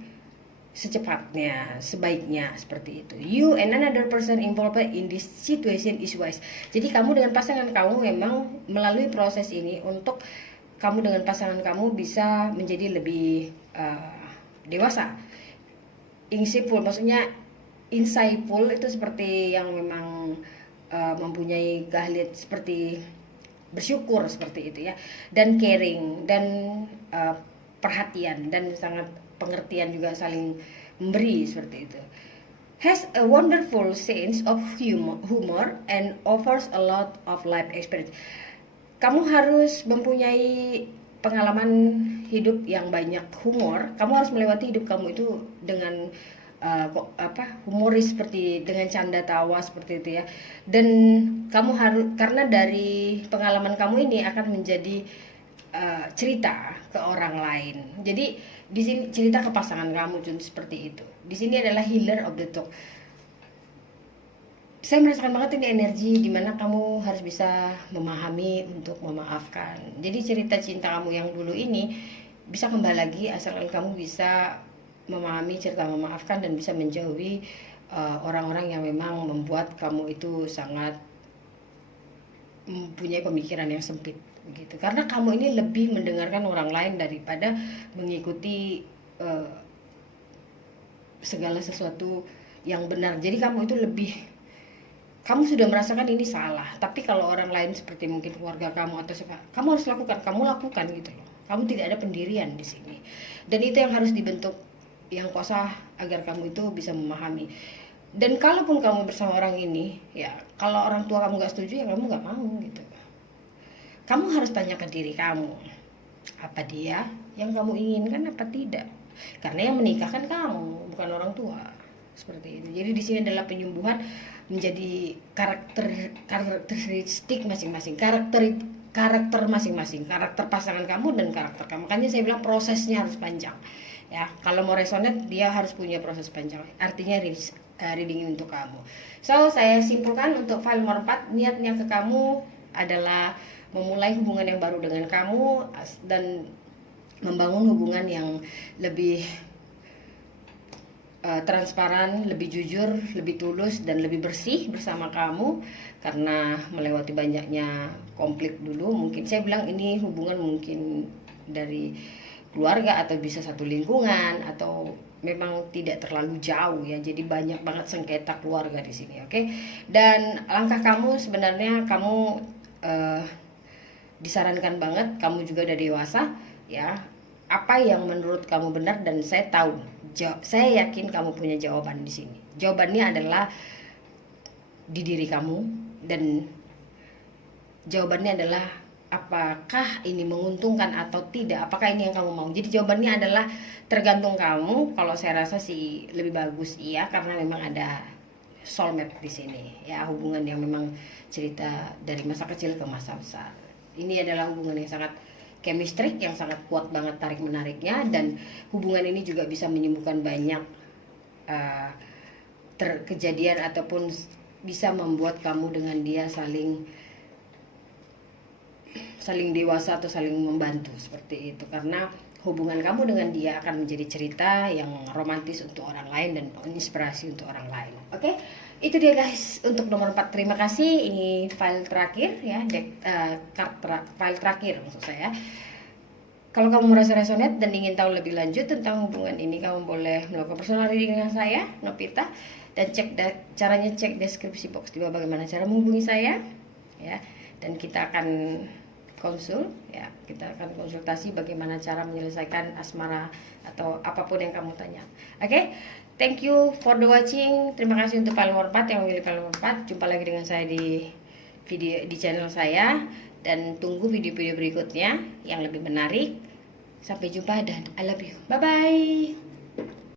secepatnya, sebaiknya seperti itu. You and another person involved in this situation is wise. Jadi kamu dengan pasangan kamu memang melalui proses ini untuk kamu dengan pasangan kamu bisa menjadi lebih dewasa. Insightful, maksudnya insightful itu seperti yang memang mempunyai keahlian seperti bersyukur seperti itu ya. Dan caring, dan perhatian, dan sangat pengertian juga, saling memberi seperti itu. Has a wonderful sense of humor and offers a lot of life experience. Kamu harus mempunyai pengalaman hidup yang banyak humor. Kamu harus melewati hidup kamu itu dengan humoris, seperti dengan canda tawa seperti itu ya. Dan kamu harus, karena dari pengalaman kamu ini akan menjadi cerita ke orang lain. Jadi di sini cerita ke pasangan kamu seperti itu. Di sini adalah healer of the talk. Saya merasakan banget ini energi dimana kamu harus bisa memahami untuk memaafkan. Jadi cerita cinta kamu yang dulu ini bisa kembali lagi asalkan kamu bisa memahami cerita memaafkan dan bisa menjauhi orang-orang yang memang membuat kamu itu sangat mempunyai pemikiran yang sempit begitu. Karena kamu ini lebih mendengarkan orang lain daripada mengikuti segala sesuatu yang benar. Jadi kamu itu kamu sudah merasakan ini salah, tapi kalau orang lain seperti mungkin keluarga kamu atau siapa, kamu harus lakukan, kamu lakukan gitu loh. Kamu tidak ada pendirian di sini. Dan itu yang harus dibentuk yang kosa agar kamu itu bisa memahami. Dan kalaupun kamu bersama orang ini, ya kalau orang tua kamu gak setuju, ya kamu gak mau gitu. Kamu harus tanya ke diri kamu, apa dia yang kamu inginkan apa tidak? Karena yang menikahkan kamu, bukan orang tua. Seperti itu. Jadi di sini adalah penyembuhan menjadi karakteristik masing-masing, karakter masing-masing, karakter pasangan kamu dan karakter kamu. Makanya saya bilang prosesnya harus panjang. Ya, kalau mau resonate dia harus punya proses panjang. Artinya reading ini untuk kamu. So, saya simpulkan untuk file nomor 4, niatnya ke kamu adalah memulai hubungan yang baru dengan kamu dan membangun hubungan yang lebih transparan, lebih jujur, lebih tulus dan lebih bersih bersama kamu. Karena melewati banyaknya konflik dulu, mungkin saya bilang ini hubungan mungkin dari keluarga atau bisa satu lingkungan atau memang tidak terlalu jauh ya, jadi banyak banget sengketa keluarga di sini, oke? Dan langkah kamu sebenarnya kamu disarankan banget, kamu juga udah dewasa ya. Apa yang menurut kamu benar, dan saya tahu, saya yakin kamu punya jawaban di sini. Jawabannya adalah di diri kamu, dan jawabannya adalah apakah ini menguntungkan atau tidak, apakah ini yang kamu mau. Jadi jawabannya adalah tergantung kamu. Kalau saya rasa sih lebih bagus iya, karena memang ada soulmate di sini ya, hubungan yang memang cerita dari masa kecil ke masa besar. Ini adalah hubungan yang sangat chemistry, yang sangat kuat banget tarik menariknya, dan hubungan ini juga bisa menyembuhkan banyak kejadian ataupun bisa membuat kamu dengan dia saling dewasa atau saling membantu seperti itu, karena hubungan kamu dengan dia akan menjadi cerita yang romantis untuk orang lain dan inspirasi untuk orang lain. Oke, itu dia guys untuk nomor 4. Terima kasih. Ini file terakhir ya, file terakhir maksud saya. Kalau kamu merasa resonate dan ingin tahu lebih lanjut tentang hubungan ini, kamu boleh melakukan personal reading dengan saya, Novita, dan caranya cek deskripsi box di bawah bagaimana cara menghubungi saya ya, dan kita akan kita akan konsultasi bagaimana cara menyelesaikan asmara atau apapun yang kamu tanya. Oke, thank you for the watching. Terima kasih untuk file nomor 4 yang memilih file nomor 4. Jumpa lagi dengan saya di channel saya, dan tunggu video-video berikutnya yang lebih menarik. Sampai jumpa dan I love you. Bye bye.